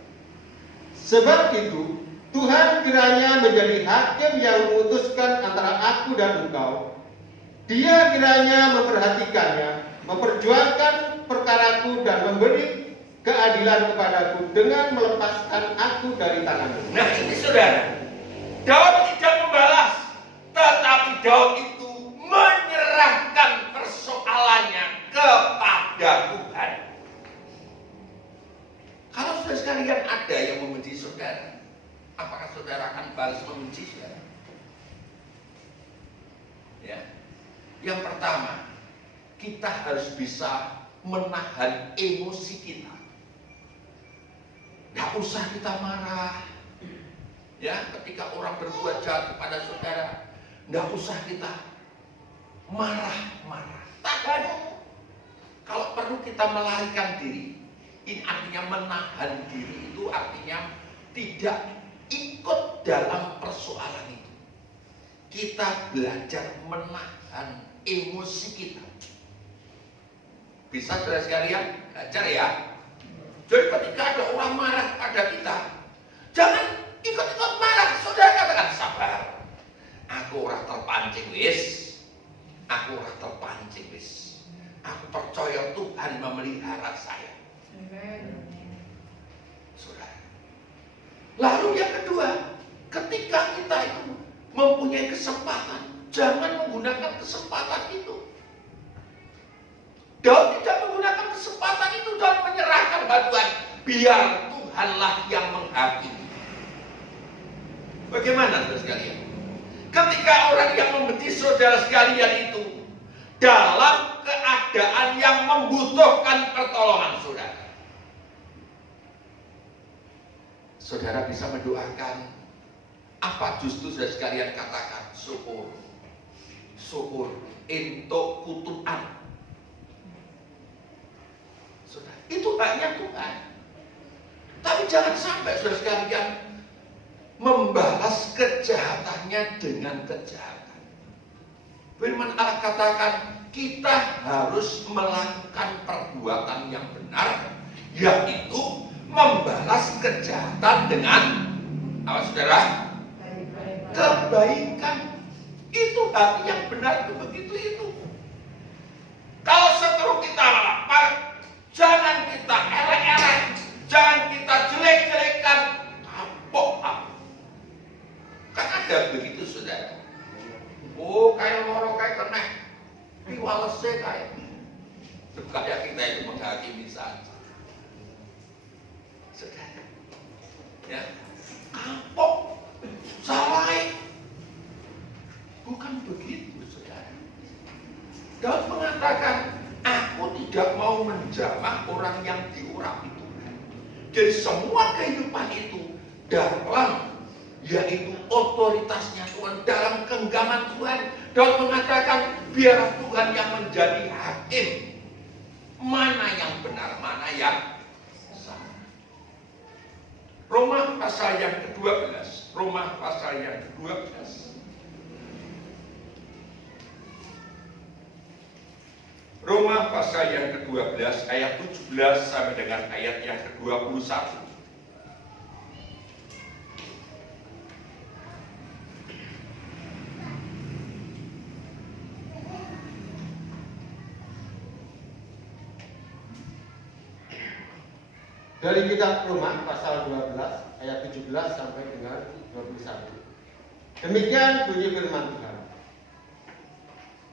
Sebab itu Tuhan kiranya menjadi hakim yang memutuskan antara aku dan engkau. Dia kiranya memperhatikannya, memperjuangkan perkaraku dan memberi keadilan kepadaku dengan melepaskan aku dari tanganmu. Nah ini saudara, Daud tidak membalas, tetapi Daud itu menyerahkan persoalannya kepada Tuhan. Kalau saudara sekalian ada yang membenci saudara, apakah saudara akan balas membenci saudara? Ya. Yang pertama, kita harus bisa menahan emosi kita. Gak usah kita marah. Ya, ketika orang berbuat jahat kepada saudara, gak usah kita marah-marah. Tahan. Kalau perlu kita melarikan diri. Ini artinya menahan diri, itu artinya tidak ikut dalam persoalan itu. Kita belajar menahan emosi kita. Bisa saudara sekalian belajar ya. Jadi ketika ada orang marah pada kita, jangan ikut-ikut marah. Saudara katakan sabar. Aku ora terpancing wis. Aku ora terpancing wis. Aku percaya Tuhan memelihara saya. Saudara. Lalu yang kedua, ketika kita itu mempunyai kesempatan, jangan menggunakan kesempatan itu. Daud tidak menggunakan kesempatan itu dan menyerahkan bantuan. Biar Tuhanlah yang menghakimi. Bagaimana saudara sekalian? Ketika orang yang membenci saudara sekalian itu dalam keadaan yang membutuhkan pertolongan saudara, saudara bisa mendoakan apa justru saudara sekalian katakan syukur. syukur, entuk kutukan. Saudara, itu haknya Tuhan. Tapi jangan sampai saudara sekalian membalas kejahatannya dengan kejahatan. Firman Allah katakan kita harus melakukan perbuatan yang benar, yaitu membalas kejahatan dengan apa saudara? Kebaikan. Itu hati yang benar itu begitu itu. Kalau seteru kita lapar, jangan kita elek-elek, jangan kita jelek-jelekan, kapok. Kan ada begitu saudara. Oh kayak loro kayak kena, piwalese kayak. Kayak kita itu menghakimi saja. Saudara, ya kapok, salah. Bukan begitu, saudara. Daud mengatakan, aku tidak mau menjamah orang yang diurap itu. Jadi semua kehidupan itu dalam, yaitu otoritasnya Tuhan, dalam genggaman Tuhan. Daud mengatakan, biar Tuhan yang menjadi hakim. Mana yang benar, mana yang salah. Roma pasal yang ke-12. Roma pasal yang ke-12. Roma pasal yang ke-12 ayat 17 sampai dengan ayat yang ke-21. Dari kitab Roma pasal 12 ayat 17 sampai dengan 21. Demikian bunyi firman Tuhan.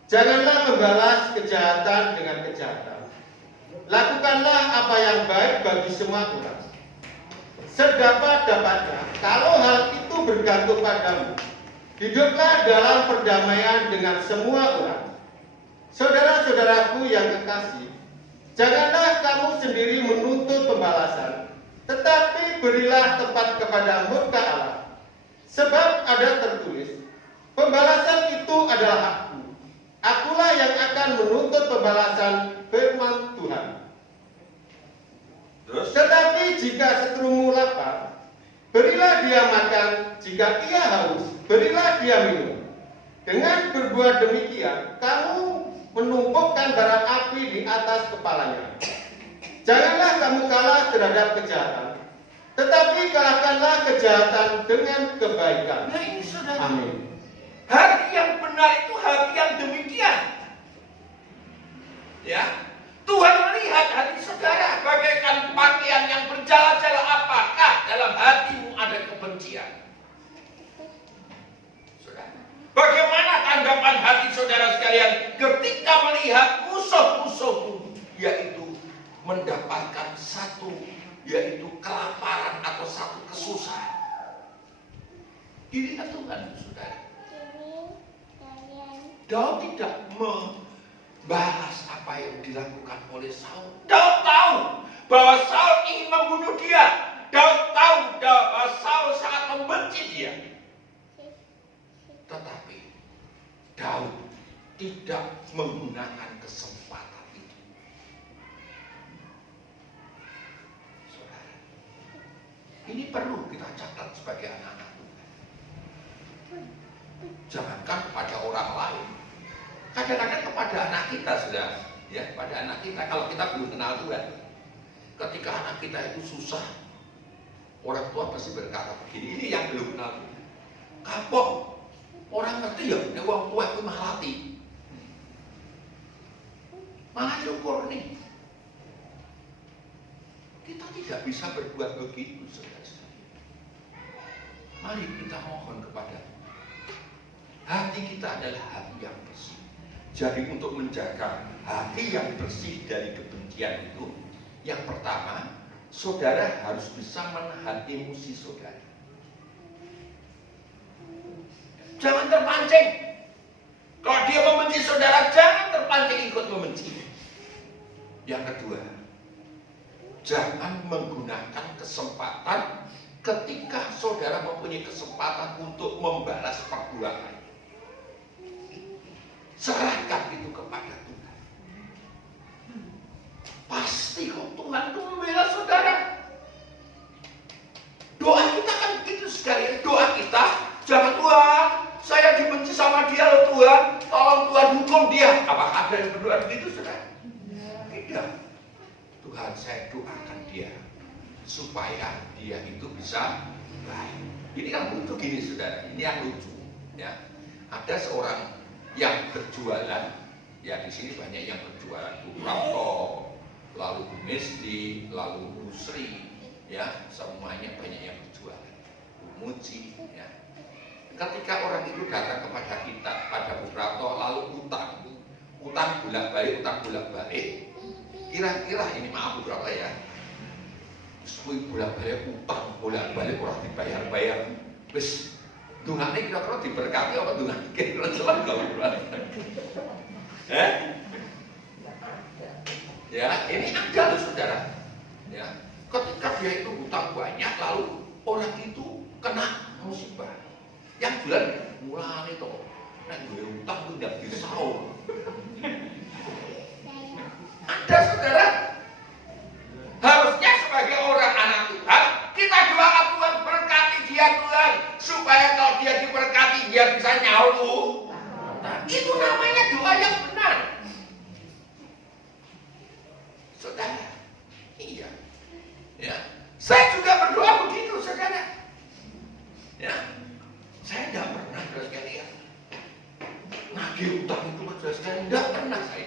Janganlah membalas kejahatan dengan kejahatan. Lakukanlah apa yang baik bagi semua orang. Sedapat-dapatnya, kalau hal itu bergantung padamu, hiduplah dalam perdamaian dengan semua orang. Saudara-saudaraku yang kekasih, janganlah kamu sendiri menuntut pembalasan, tetapi berilah tempat kepada murka Allah. Sebab ada tertulis, pembalasan itu adalah hakku. Akulah yang akan menuntut pembalasan, firman Tuhan. Terus? Tetapi jika seterumu lapar, berilah dia makan. Jika ia haus, berilah dia minum. Dengan berbuat demikian, kamu menumpukkan bara api di atas kepalanya. Janganlah kamu kalah terhadap kejahatan, tetapi kalahkanlah kejahatan dengan kebaikan. Nah ini saudara. Amin. Hati yang benar itu hati yang demikian. Ya, Tuhan melihat hati saudara bagaikan pakaian yang berjala-jala. Apakah dalam hatimu ada kebencian? Saudara, bagaimana tanggapan hati saudara sekalian ketika melihat musuh-musuhmu, yaitu mendapatkan satu, yaitu kelaparan atau satu kesusahan? Dilihat Tuhan, saudara. Daud tidak membalas apa yang dilakukan oleh Saul. Daud tahu bahwa Saul ingin membunuh dia. Daud tahu bahwa Saul sangat membenci dia. Tetapi Daud tidak menggunakan kesempatan itu. Saudara, ini perlu kita catat sebagai anak-anak Tuhan. Jangankan kepada orang lain, kadang-kadang kepada anak kita sudah, ya, pada anak kita. Kalau kita belum kenal Tuhan, ketika anak kita itu susah, orang tua pasti berkata begini, ini yang belum kenal Tuhan. Kapok, orang ngerti ya, ini orang tua itu mahalati, malah syukur nih. Kita tidak bisa berbuat begitu, saudara. Mari kita mohon kepada hati kita adalah hati yang bersih. Jadi untuk menjaga hati yang bersih dari kebencian itu, yang pertama, saudara harus bisa menahan emosi saudara. Jangan terpancing. Kalau dia membenci saudara, jangan terpancing ikut membenci. Yang kedua, jangan menggunakan kesempatan ketika saudara mempunyai kesempatan untuk membalas perbuatan. serahkan itu kepada Tuhan. Pasti kok Tuhan itu membela saudara. Doa kita kan begitu sekalian. Doa kita, jangan Tuhan, saya dibenci sama dia loh Tuhan, tolong Tuhan hukum dia. Apakah ada yang berdoa begitu saudara? Tidak. Tuhan, saya doakan dia supaya dia itu bisa baik. Ini kan lucu gini saudara, ini yang lucu ya. Ada seorang yang berjualan, ya di sini banyak yang berjualan, Bu Prapto, lalu Bu Misdi, lalu Bu Sri, ya semuanya banyak yang berjualan, Bu Muji, ya. Ketika orang itu datang kepada kita, pada Bu Prapto, lalu utang bolak-balik, kira-kira ini maaf Bu Prapto ya, bolak-balik utang bolak-balik orang dibayar-bayar, wis dungane kira-kira diberkati apa dungane kira-kira celak kalau ya, ini ada loh saudara. Ya, ketika dia itu hutang banyak, lalu orang itu kena musibah. Yang bulan mulai itu, nah gue hutang itu tidak disaur. Ada saudara. Harusnya sebagai orang anak Tuhan, kita doakan Tuhan berkati dia Tuhan, supaya kalau dia diberkati dia bisa nyaur. Nah, itu namanya doa yang benar. Saudara, iya, ya. Saya juga berdoa begitu, saudara. Ya, saya tidak pernah, saudara sekalian, nagih utang itu, saudara sekalian, tidak pernah saya.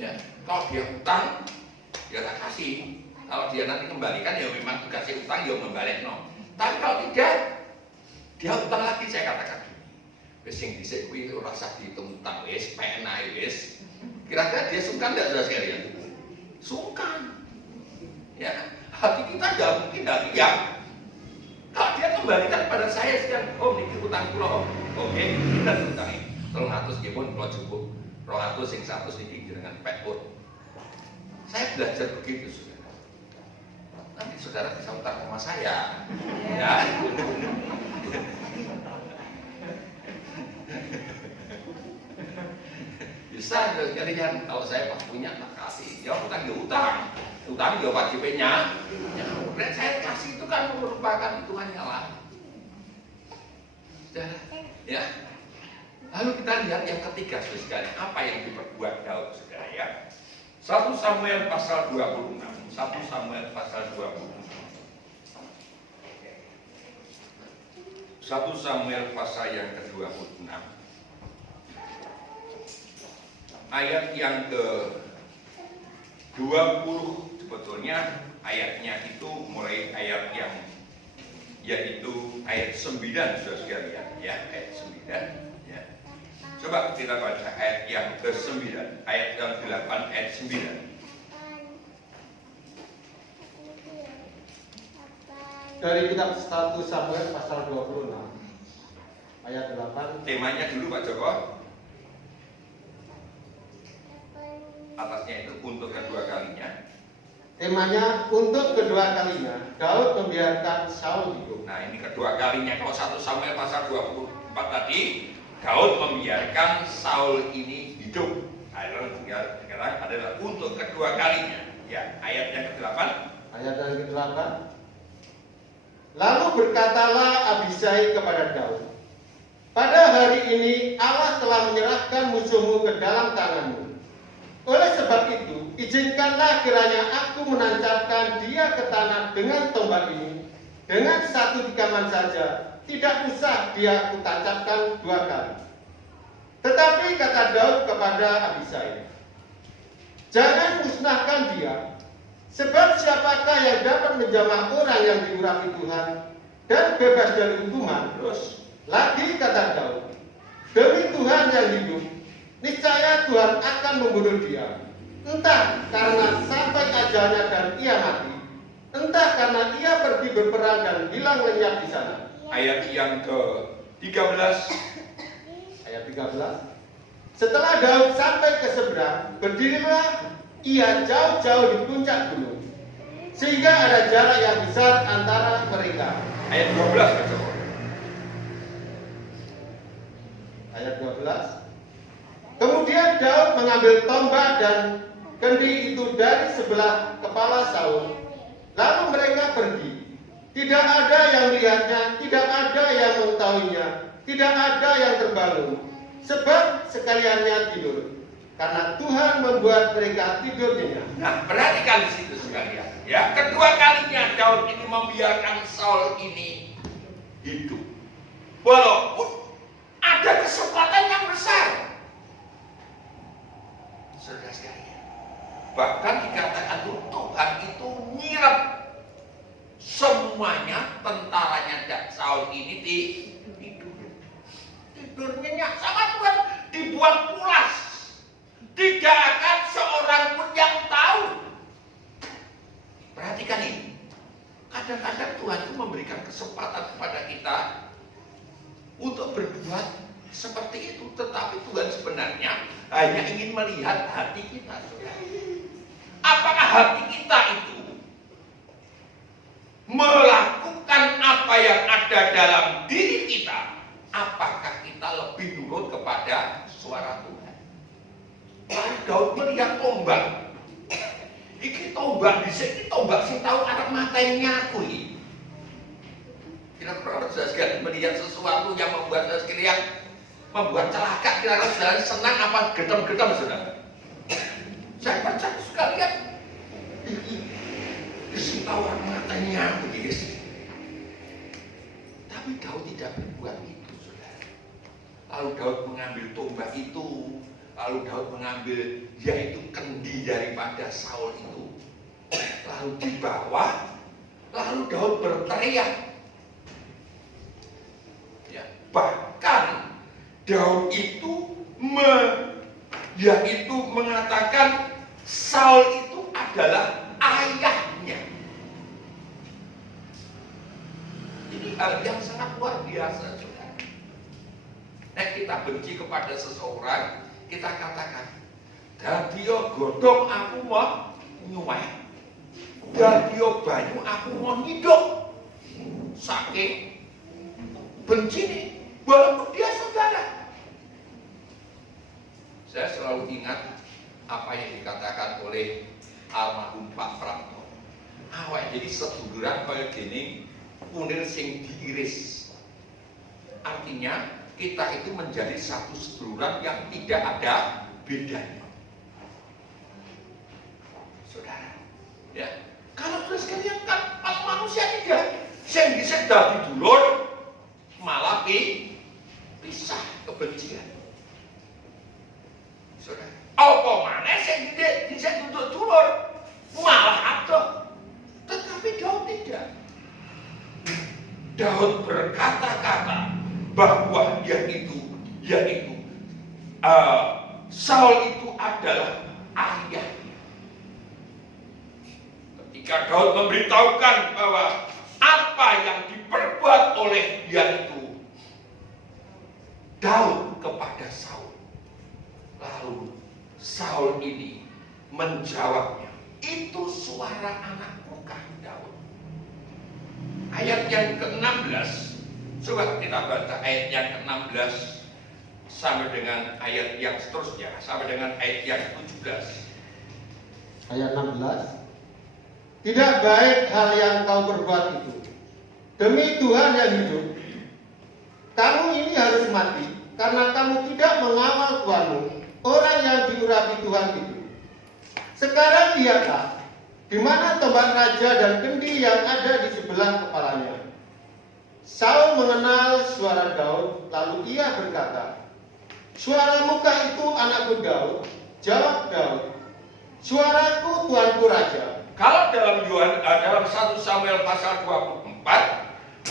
Ya, kalau dia utang, ya tak kasih. Kalau dia nanti kembalikan, ya memang dikasih utang, ya membalik no. Tapi kalau tidak, dia utang lagi, saya katakan. Wes sing dhisik kuwi ora usah dihitung utang wis, pena wis. Kira-kira dia sungkan enggak saudara sekalian? Sungkan. Ya, hati kita enggak mungkin enggak diam. Kalau dia kembalikan pada saya sekian, oh niki utang kula. Oke, kita utangi. 300 nggih pun kula cukup. 200 sing 100 niki jenengan pek pun. Saya belajar begitu, saudara. Nanti saudara bisa utang sama saya. Ya. Bisa jadinya kalau saya pas punya tak kasih. Ya utang ya utang ya wajibnya. Ya, dan saya kasih itu kan merupakan hitungannya lah. Saudara, ya. Lalu kita lihat yang ketiga sekali, apa yang diperbuat Daud saudara ya. 1 Samuel pasal 26. 1 Samuel pasal 26. 1 Samuel pasal yang ke-26. Ayat yang ke-20 sebetulnya ayatnya itu mulai ayat yang yaitu ayat 9 saudara sekalian ya, ayat 9 ya. Coba kita baca ayat yang ke-9, ayat yang 8, ayat 9. Dari kitab 1 Samuel pasal 26 ayat 8. Temanya dulu Pak Joko. Atasnya itu untuk kedua kalinya. Temanya untuk kedua kalinya Daud membiarkan Saul hidup. Nah ini kedua kalinya. Kalau 1 Samuel pasal 24 tadi Daud membiarkan Saul ini hidup. Sekarang adalah untuk kedua kalinya. Ya, ayat yang ke-8. Ayat yang ke-8. Lalu berkatalah Abisai kepada Daud, pada hari ini Allah telah menyerahkan musuhmu ke dalam tanganmu. Oleh sebab itu, izinkanlah kiranya aku menancapkan dia ke tanah dengan tombak ini, dengan satu tikaman saja. Tidak usah dia aku tancapkan 2 kali. Tetapi kata Daud kepada Abisai, jangan musnahkan dia, sebab siapakah yang dapat menjamah orang yang diurapi Tuhan dan bebas dari hukuman? Terus lagi kata Daud, demi Tuhan yang hidup, niscaya Tuhan akan membunuh dia, entah karena sampai ajalnya dan ia mati, entah karena ia pergi berperang dan hilang lenyap di sana. Ayat yang ke-13. Ayat 13. Setelah Daud sampai ke seberang, berdirilah ia jauh-jauh di puncak gunung, sehingga ada jarak yang besar antara mereka. Ayat 12 Pak Joko. Ayat 12. Kemudian Daud mengambil tombak dan kendi itu dari sebelah kepala Saul. Lalu mereka pergi. Tidak ada yang melihatnya, tidak ada yang mengetahuinya, tidak ada yang terbangun. Sebab sekaliannya tidur. Karena Tuhan membuat mereka tidur nyenyak. Nah, perhatikan di situ sekalian. Ya, kedua kalinya Daud ini membiarkan Saul ini hidup. Walaupun ada kesempatan yang besar. Saudara sekalian, bahkan dikatakan Tuhan itu nyirap semuanya tentaranya Saul ini tidur nyenyak sama Tuhan, dibuat pulas. Tidak akan seorang pun yang tahu. Perhatikan ini. Kadang-kadang Tuhan itu memberikan kesempatan kepada kita untuk berbuat seperti itu, tetapi Tuhan sebenarnya hanya ingin melihat hati kita. Apakah hati kita itu melakukan apa yang ada dalam diri kita? Apakah kita lebih nurut kepada suara Tuhan? Lalu Daud melihat tombak. Iki tombak disini tombak sing tahu anak matanya aku ini. Kira-kira saudara sekalian melihat sesuatu yang membuat saudara sekalian membuat celaka, kira-kira saudara senang apa gedam-gedam saudara? Saya percaya sekalian. Sing tahu anak matanya aku ini. Tapi Daud tidak berbuat itu, saudara. Lalu Daud mengambil tombak itu. Lalu Daud mengambil yaitu kendi daripada Saul itu. Lalu dibawa. Lalu Daud berteriak. Ya, bahkan Daud itu yaitu mengatakan Saul itu adalah ayahnya. Ini hal yang sangat luar biasa, saudara. Nah, kita benci kepada seseorang, kita katakan, "Dadio godhong aku mau nyuweh. Dadio banyu aku mau hidup." Saking benci nih, walaupun dia saudara. Saya selalu ingat apa yang dikatakan oleh almarhum Pak Prapto. Awak jadi seduluran kaya gini, punir sing diiris. Artinya kita itu menjadi satu seduluran yang tidak ada bedanya. Saudara, ya. Kalau terus kalian kan manusia tidak, yang bisa dadi dulur malah pisah kebencian. Saudara, apa mana sing bisa duduk dulur malah adoh. Tetapi Daud tidak. Daud berkata-kata bahwa yaitu Saul itu adalah ayahnya. Ketika Daud memberitahukan bahwa apa yang diperbuat oleh yaitu Daud kepada Saul, lalu Saul ini menjawabnya, "Itu suara anakmu kah Daud?" Ayat yang ke-16. Coba kita baca ayat yang ke-16 sampai dengan ayat yang seterusnya, sampai dengan ayat yang ke-17. Ayat 16. Tidak baik hal yang kau perbuat itu. Demi Tuhan yang hidup, kamu ini harus mati karena kamu tidak mengawal Tuhanmu, orang yang diurapi Tuhan itu. Sekarang lihatlah, di mana tombak raja dan kendi yang ada di sebelah kepalanya. Saul mengenal suara Daud, lalu ia berkata, "Suaramu kah itu anakku Daud?" Jawab Daud, "Suaraku tuanku raja." Kalau dalam 1 Samuel pasal 24,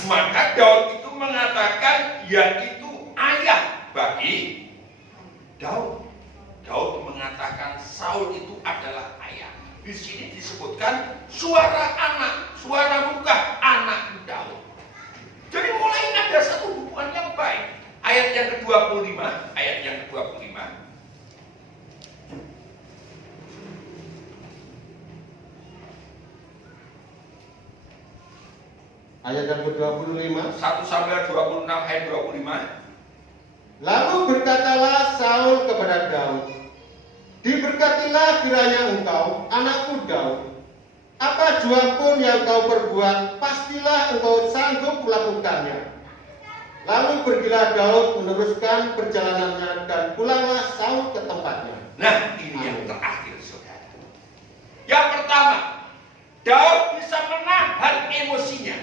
maka Daud itu mengatakan yaitu ayah bagi Daud. Daud mengatakan Saul itu adalah ayah. Di sini disebutkan suara anak, suara muka anak Daud. Jadi mulai ada satu hubungan yang baik. Ayat yang ke-25, ayat yang ke-25. Ayat yang ke-25. 1 Samuel 26 ayat 25. Lalu berkatalah Saul kepada Daud, "Diberkatilah kiranya engkau, anakku Daud. Apa jua pun yang kau perbuat, pastilah engkau sanggup melakukannya." Lalu pergilah Daud meneruskan perjalanannya dan pulanglah Saul ke tempatnya. Nah, ini yang terakhir, saudara. Yang pertama, Daud bisa menahan emosinya.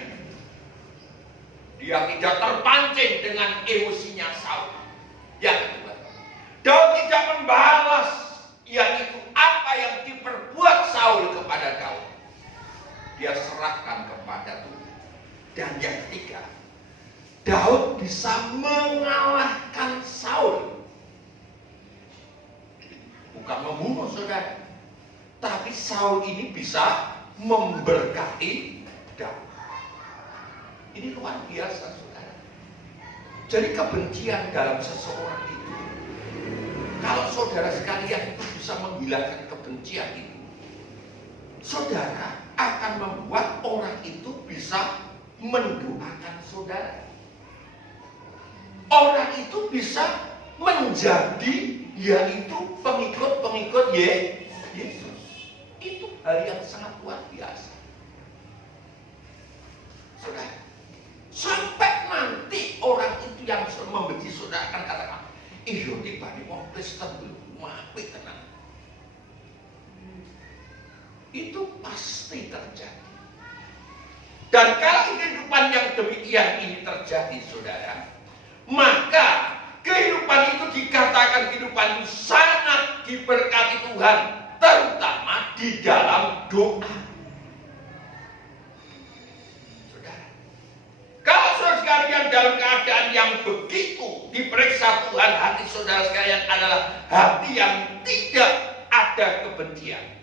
Dia tidak terpancing dengan emosinya Saul. Yang kedua, Daud tidak membalas yaitu apa yang diperbuat Saul kepada Daud. Dia serahkan kepada Tuhan. Dan yang ketiga, Daud bisa mengalahkan Saul. Bukan membunuh, saudara, tapi Saul ini bisa memberkati Daud. Ini luar biasa, saudara. Jadi kebencian dalam seseorang itu, kalau saudara sekalian itu bisa menghilangkan kebencian itu, saudara akan membuat orang itu bisa mendoakan saudara. Orang itu bisa menjadi yaitu pengikut-pengikut Yesus. Itu hal yang sangat luar biasa, saudara. Sampai nanti orang itu yang membenci saudara akan katakan, "Iyo tiba di wong Kristen mapi tenang." Itu pasti terjadi. Dan kalau kehidupan yang demikian ini terjadi, saudara, maka kehidupan itu dikatakan kehidupan itu sangat diberkati Tuhan, terutama di dalam doa. Saudara, kalau saudara sekalian dalam keadaan yang begitu diperiksa Tuhan, hati saudara sekalian adalah hati yang tidak ada kebencian.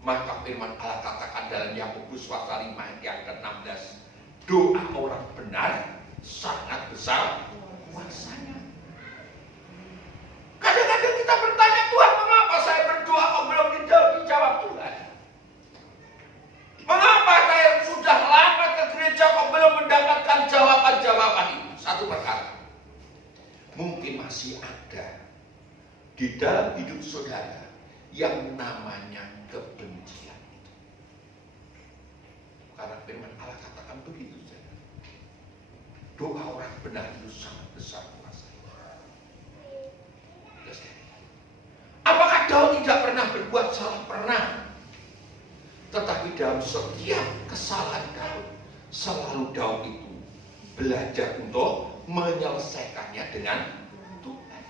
Maka firman Allah katakan dalam Yakobus pasal 5 ayat yang ke-16, doa orang benar sangat besar kuasanya. Kadang-kadang kita bertanya, "Tuhan, mengapa saya berdoa kok belum dijawab Tuhan? Mengapa saya sudah lama ke gereja kok belum mendapatkan jawaban-jawaban itu?" Satu perkara, mungkin masih ada di dalam hidup saudara yang namanya kebencian itu. Karena firman Allah katakan begitu saja. Doa orang benar itu sangat besar kuasanya. Apakah Daud tidak pernah berbuat salah? Pernah. Tetapi dalam setiap kesalahan Daud, selalu Daud itu belajar untuk menyelesaikannya dengan Tuhan.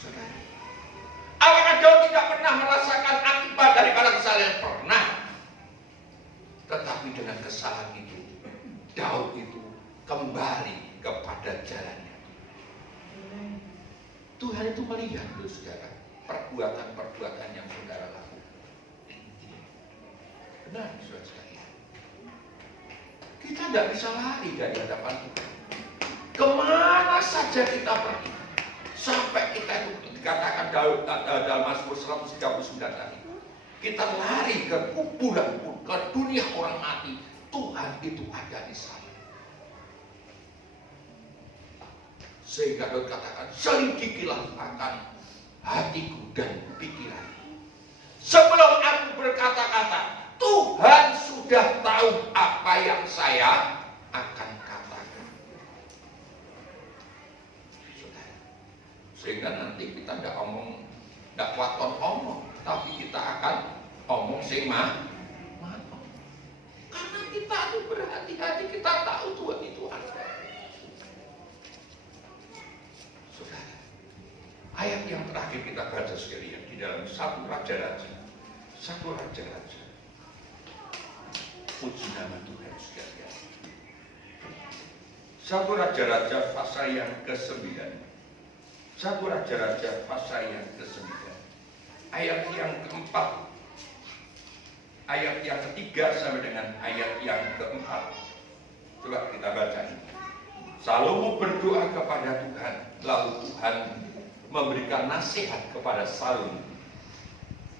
Saudara, apakah Daud tidak pernah merasakan akibat daripada kesalahan? Pernah. Tetapi dengan kesalahan itu, Daud itu kembali kepada jalannya. Tuhan itu melihat, saudara, perbuatan-perbuatan yang saudara lakukan. Benar, saudara sekalian. Kita tidak bisa lari dari hadapan Tuhan. Kemana saja kita pergi, sampai kita itu dikatakan dalam Mazmur 139 tadi, kita lari ke kuburan, ke dunia orang mati, Tuhan itu ada di sana. Sehingga Daud katakan, "Selidikilah akan hatiku dan pikiranku. Sebelum aku berkata-kata, Tuhan sudah tahu apa yang saya akan katakan." Sehingga nanti kita tidak waton omong, tapi kita akan omong sing matang. Karena kita itu berhati-hati, kita tahu Tuhan itu ada. Saudara, ayat yang terakhir kita baca sekalian di dalam 1 Raja-Raja. 1 Raja-Raja. Puji nama Tuhan sekalian. 1 Raja-Raja pasal yang ke-9. 1 Raja-Raja pasal yang ke-9. Ayat yang ke-4. Ayat yang ketiga sampai dengan ayat yang ke-4. Coba kita baca ini. Salomo berdoa kepada Tuhan, lalu Tuhan memberikan nasihat kepada Salomo.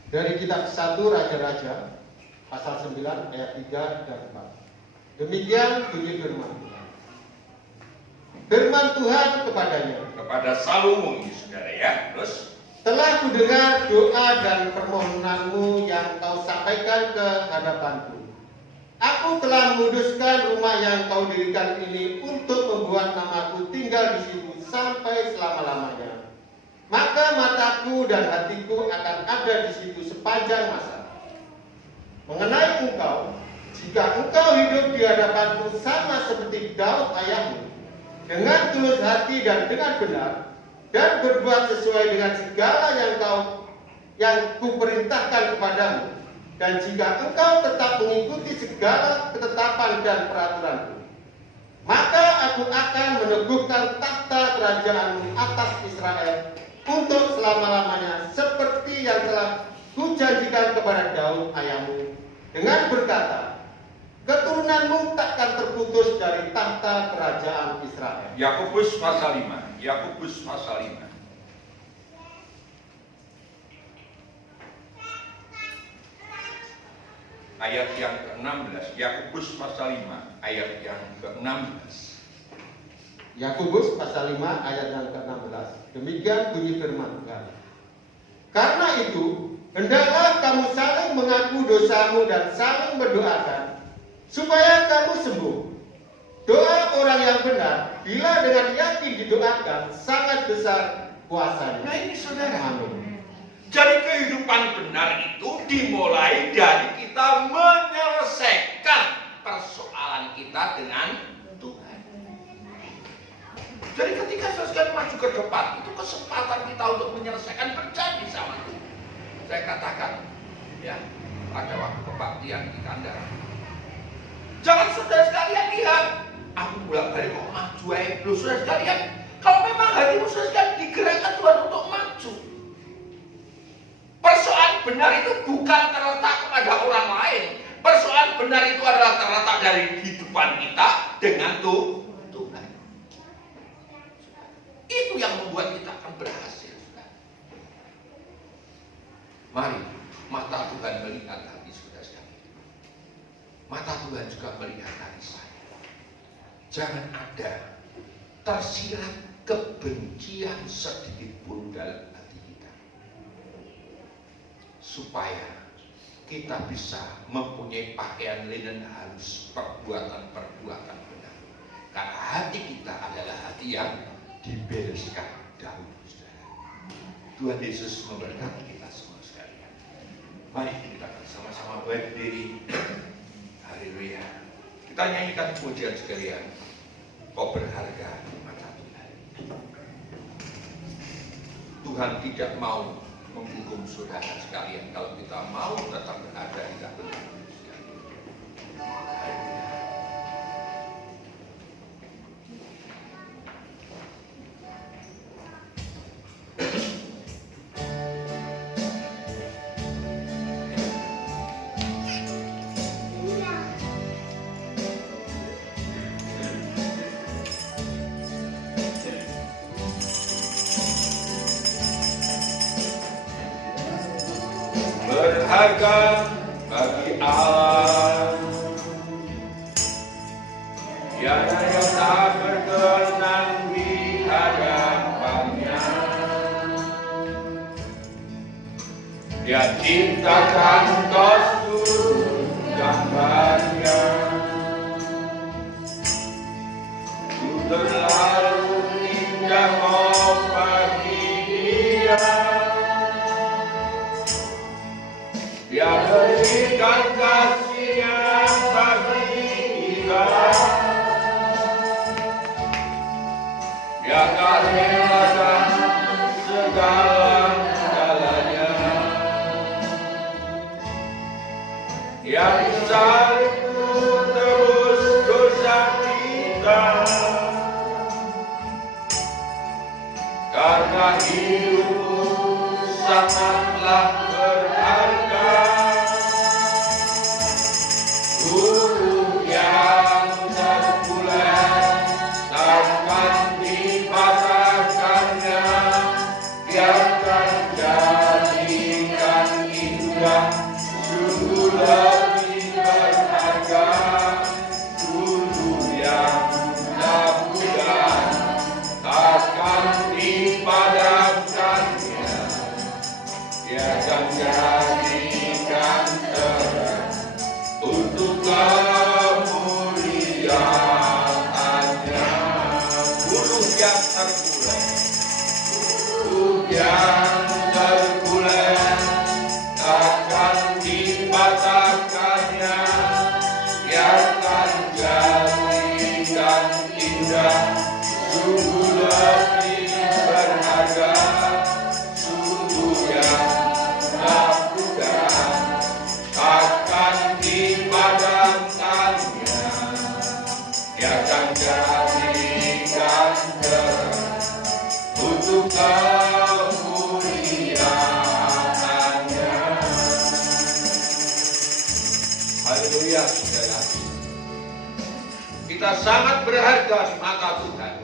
Dari kitab 1 Raja-Raja pasal 9 ayat 3 dan 4. Demikian bunyi firman Tuhan. firman Tuhan kepadanya, kepada Salomo ini saudara ya. Terus telah kudengar doa dan permohonanmu yang kau sampaikan ke hadapanku. Aku telah menguduskan rumah yang kau dirikan ini untuk membuat namaku tinggal di situ sampai selama-lamanya. Maka mataku dan hatiku akan ada di situ sepanjang masa. Mengenai engkau, jika engkau hidup di hadapanku sama seperti Daud ayahmu, dengan tulus hati dan dengan benar, dan berbuat sesuai dengan segala yang kuperintahkan kepadamu, dan jika engkau tetap mengikuti segala ketetapan dan peraturanku, maka aku akan meneguhkan takhta kerajaanmu atas Israel untuk selama-lamanya, seperti yang telah kujanjikan kepada Daud ayahmu, dengan berkata, keturunanmu takkan terputus dari takhta kerajaan Israel. Yakobus pasal 5. Yakobus pasal 5. Ayat yang ke-16. Yakobus pasal 5 ayat yang ke-16. Yakobus pasal 5 ayat yang ke-16. Demikian bunyi firman Tuhan. Karena itu, hendaklah kamu saling mengaku dosamu dan saling mendoakan supaya kamu sembuh. Doa orang yang benar, bila dengan yakin didoakan, sangat besar kuasanya. Nah ini saudara. Amin. Jadi kehidupan benar itu dimulai dari kita menyelesaikan persoalan kita dengan Tuhan. Jadi ketika saudara maju ke depan, itu kesempatan kita untuk menyelesaikan berjanji sama Tuhan. Saya katakan, ya, pada waktu kebaktian di Kandang. Jangan saudara sekalian lihat, aku bolak-balik kok maju aja. Loh saudara sekalian, kalau memang hatimu saudara sekalian digerakkan Tuhan untuk maju. Persoalan benar itu bukan terletak kepada orang lain. Persoalan benar itu adalah terletak dari kehidupan kita dengan Tuhan. Itu yang membuat kita akan berhasil. Mari, mata Tuhan melihat hati saudara sekalian. Mata Tuhan juga melihat hati saya. Jangan ada tersirat kebencian sedikit pun dalam hati kita. Supaya kita bisa mempunyai pakaian linen halus, perbuatan-perbuatan benar. Karena hati kita adalah hati yang dibereskan dahulu, saudara. Tuhan Yesus memberkati kita semua sekalian. Mari kita bersama-sama berdiri. Haleluya. Kita nyanyikan pujian sekalian. Kau berharga di mata Tuhan. Tuhan tidak mau menghukum saudara sekalian kalau kita mau tetap berada di dalam Tuhan. Berharga bagi Allah yang tak berkenan di hadapannya. Dia ciptakan kostum gambarnya, ku terlalu indah mau bagi dia. Dia berikan kasih-Nya bagi kita. Dia akan relakan segala-galanya. Dia disalib tebus dosa kita. Karena hidupmu sangatlah berharga. Guru yang terpulang takkan dipatahkannya. Dia akan jadikan indah, sungguh lebih berharga. Guru yang tak mudah Dia akan jadikan terang untuk kemuliaan-Nya. Bulu yang terbulat, bulu yang terbulat akan dipatahkannya. Dia akan jadikan indah, sungguh lebih berharga, sungguh yang lakukan akan dipadamkannya. Dia akan jadikan terang untuk kemuliaan-Nya. Haleluya, saudara. Kita sangat berharga di mata Tuhan.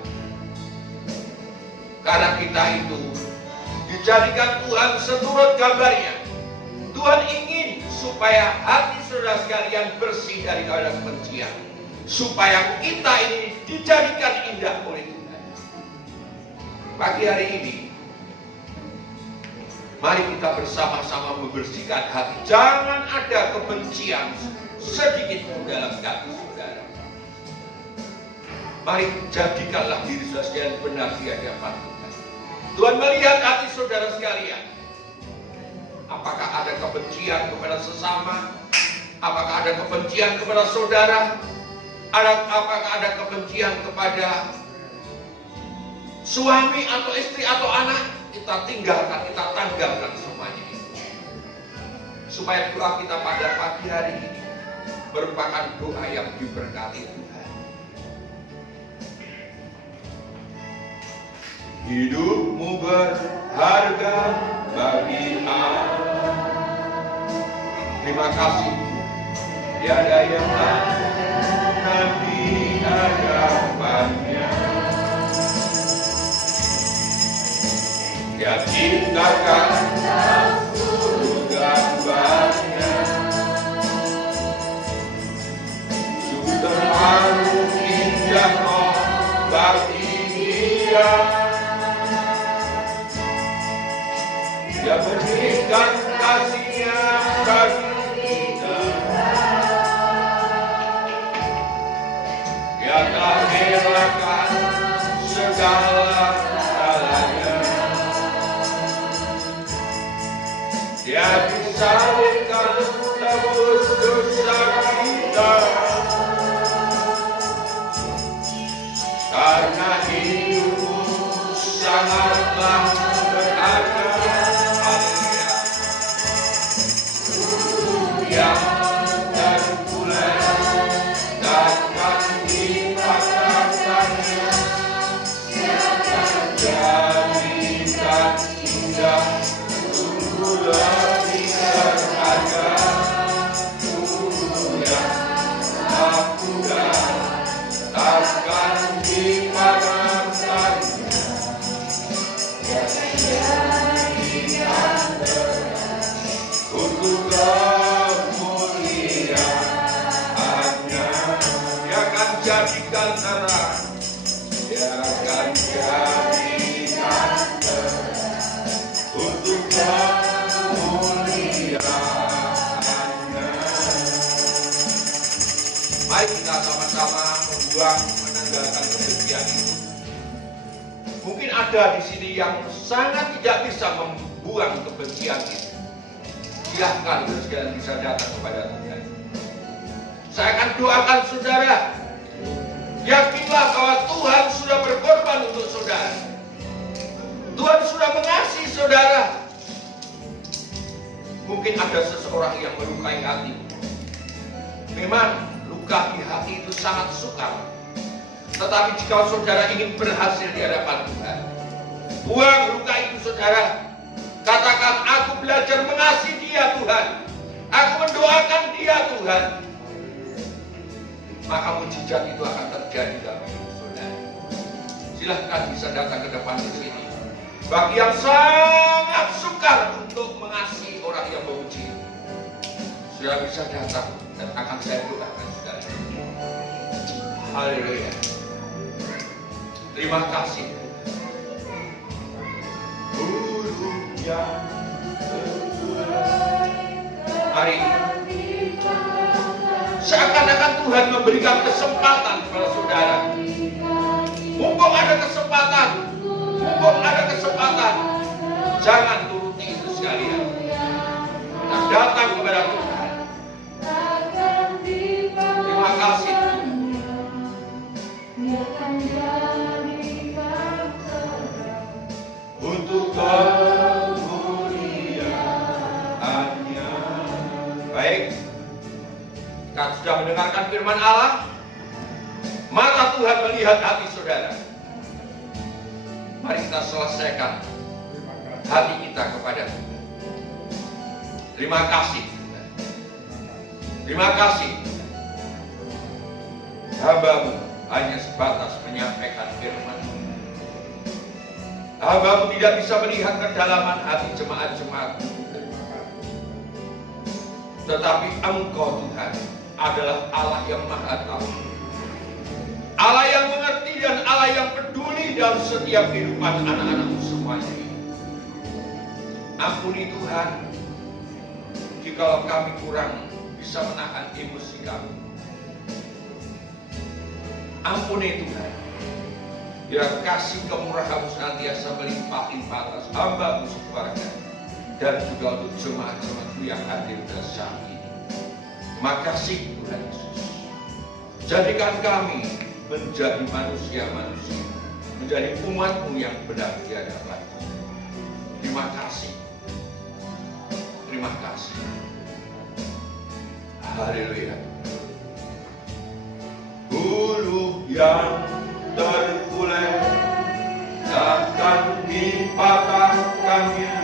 Karena kita itu dijadikan Tuhan seturut gambarnya. Tuhan ingin supaya hati saudara sekalian bersih dari kebencian. Supaya kita ini dijadikan indah oleh Tuhan. Pagi hari ini, mari kita bersama-sama membersihkan hati. Jangan ada kebencian sedikit pun dalam hati saudara. Mari jadikanlah diri saudara sekalian benar di hadapan Tuhan. Tuhan melihat hati saudara sekalian. Apakah ada kebencian kepada sesama? Apakah ada kebencian kepada saudara? Apakah ada kebencian kepada suami atau istri atau anak? Kita tinggalkan, kita tanggalkan semuanya itu. Supaya doa kita pada pagi hari ini merupakan doa yang diberkati Tuhan. Hidupmu berharga bagi Allah. Terima kasih. Tiada yang nanti hadapannya. Dia ciptakan gambarnya. Sungguh terharu indah bagi dia. Dia berikan kasih-Nya bagi kita. Dia telah merelakan segala-galanya. Dia disalibkan tebus dosa kita. Karena hidupmu sangatlah berharga. Yang terpulang akan dipatahkannya. Dia akan jadikan indah, sungguh lebih berharga, sungguh yang lakukan akan dipadamkannya. Dia akan jadikan terang untuk kemuliaan-Nya. Dia akan jadikan terang. Dia akan jadikan terang untuk kemuliaan-Nya. Mari kita sama-sama membuang, menanggalkan kebencian itu. Mungkin ada di sini yang sangat tidak bisa membuang kebencian itu. Silahkan saudara bisa datang kepada Tuhan. Saya akan doakan saudara. Yakinlah bahwa Tuhan sudah berkorban untuk saudara. Tuhan sudah mengasihi saudara. Mungkin ada seseorang yang melukai hati. Memang luka di hati itu sangat sukar. Tetapi jika saudara ingin berhasil di hadapan Tuhan, buang luka itu saudara. Katakan, aku belajar mengasihi dia Tuhan. Aku mendoakan dia Tuhan. Maka mujizat itu akan terjadi dalam hidup saudara. Silahkan bisa datang ke depan di sini. Bagi yang sangat sukar untuk mengasihi orang yang membenci, sudah bisa datang dan akan saya doakan saudara. Haleluya. Terima kasih. Yang Mari, seakan-akan Tuhan memberikan kesempatan kepada saudara. Mumpung ada kesempatan, jangan turuti itu sekalian. Kita datang kepada Tuhan. Terima kasih untuk kemuliaan-Nya. Baik, kita sudah mendengarkan firman Allah. Mata Tuhan melihat hati saudara. Mari kita selesaikan hati kita kepada Tuhan. Terima kasih. Terima kasih. Hamba-Mu hanya sebatas menyampaikan firman. Hamba-Mu tidak bisa melihat kedalaman hati jemaat-jemaat. Tetapi Engkau Tuhan adalah Allah yang Maha Tahu. Allah yang mengerti dan Allah yang peduli dalam setiap kehidupan anak-anak-Mu semuanya. Ampuni Tuhan, jikalau kami kurang bisa menahan emosi kami. Ampuni Tuhan, biar kasih kemurahan-Mu senantiasa melimpah-limpah atas hamba-Mu sekeluarga dan juga untuk jemaat-jemaat-Mu yang hadir pada saat ini. Terima kasih Tuhan Yesus. Jadikan kami menjadi manusia-manusia, menjadi umat-Mu yang benar di hadapan-Mu. Terima kasih. Terima kasih. Haleluya. Hulu yang terkulai takkan dipatahkannya,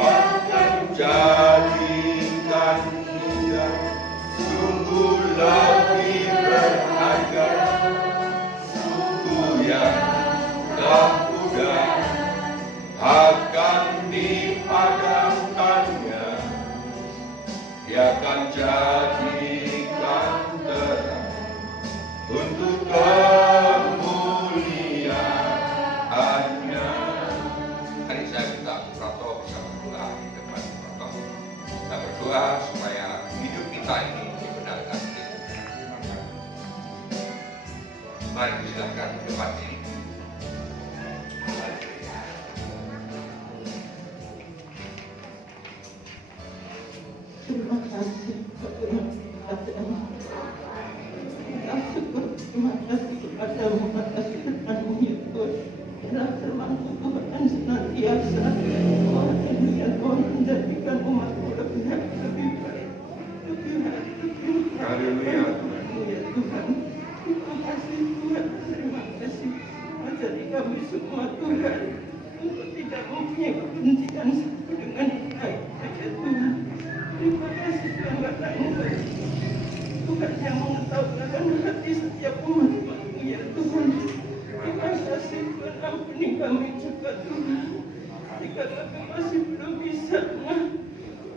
akan jadikan dia sungguh lebih berharga, sungguh yang tak mudah akan dipadamkannya. Dia akan jadikan terang untuk kemuliaan-Nya. Hari saya minta Prato bisa berdoa di depan Prato. Kita berdoa supaya hidup kita ini dibenarkan. Mari silakan ke depan sini. Terima kasih kepada-Mu. Terima kasih kepada-Mu atas firman-Mu ya Tuhan. Dalam firman-Mu Tuhan senantiasa Tuhan menjadikan umat-Mu lebih baik, lebih baik. Haleluya. Ya Tuhan, terima kasih Tuhan, terima kasih. Ajari kami semua Tuhan untuk tidak mempunyai kebencian satu dengan yang lain ya Tuhan. Terima kasih Tuhan karena Tuhan yang mengetahui hati setiap umat-Mu ya Tuhan. Terima kasih Tuhan, ampuni kami juga Tuhan. Jika kami masih belum bisa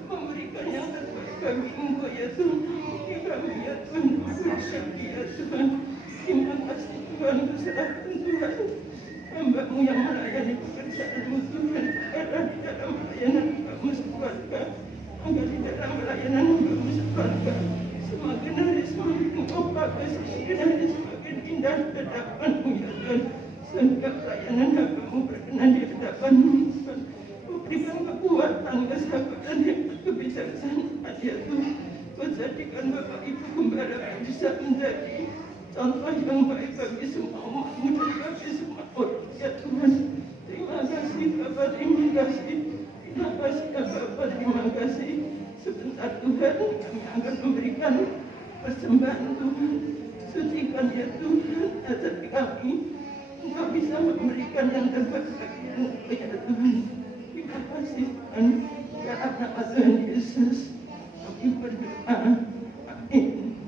memberikan yang terbaik bagi Engkau ya Tuhan. Kami ya Tuhan, berikan ya Tuhan. Terima kasih Tuhan, keserahkan Tuhan. Hamba-Mu yang melayani pekerjaan-Mu Tuhan. Karena di dalam pelayanan Hamba-Mu sekeluarga. Agar di dalam pelayanan Hamba-Mu sekeluarga semakin hari semakin Engkau pakai, semakin hari semakin indah di hadapan-Mu ya Tuhan. Sehingga pelayanan Hamba-Mu berkenan di hadapan-Mu Tuhan. Berikan kekuatan, kesabaran dan kebijaksanaan ya Tuhan. Kau jadikan Bapak Ibu Gembala bisa menjadi contoh yang baik bagi semua umat-Mu dan bagi semua orang ya Tuhan. Terima kasih Bapak, terima kasih. Terima kasih ya Bapak, terima kasih. Sebentar Tuhan, kami akan memberikan persembahan Tuhan. Sucikan ya Tuhan, ajari kami untuk bisa memberikan yang terbaik bagi Engkau ya Tuhan. Terima kasih Tuhan, karena nama Tuhan Yesus kami berdoa.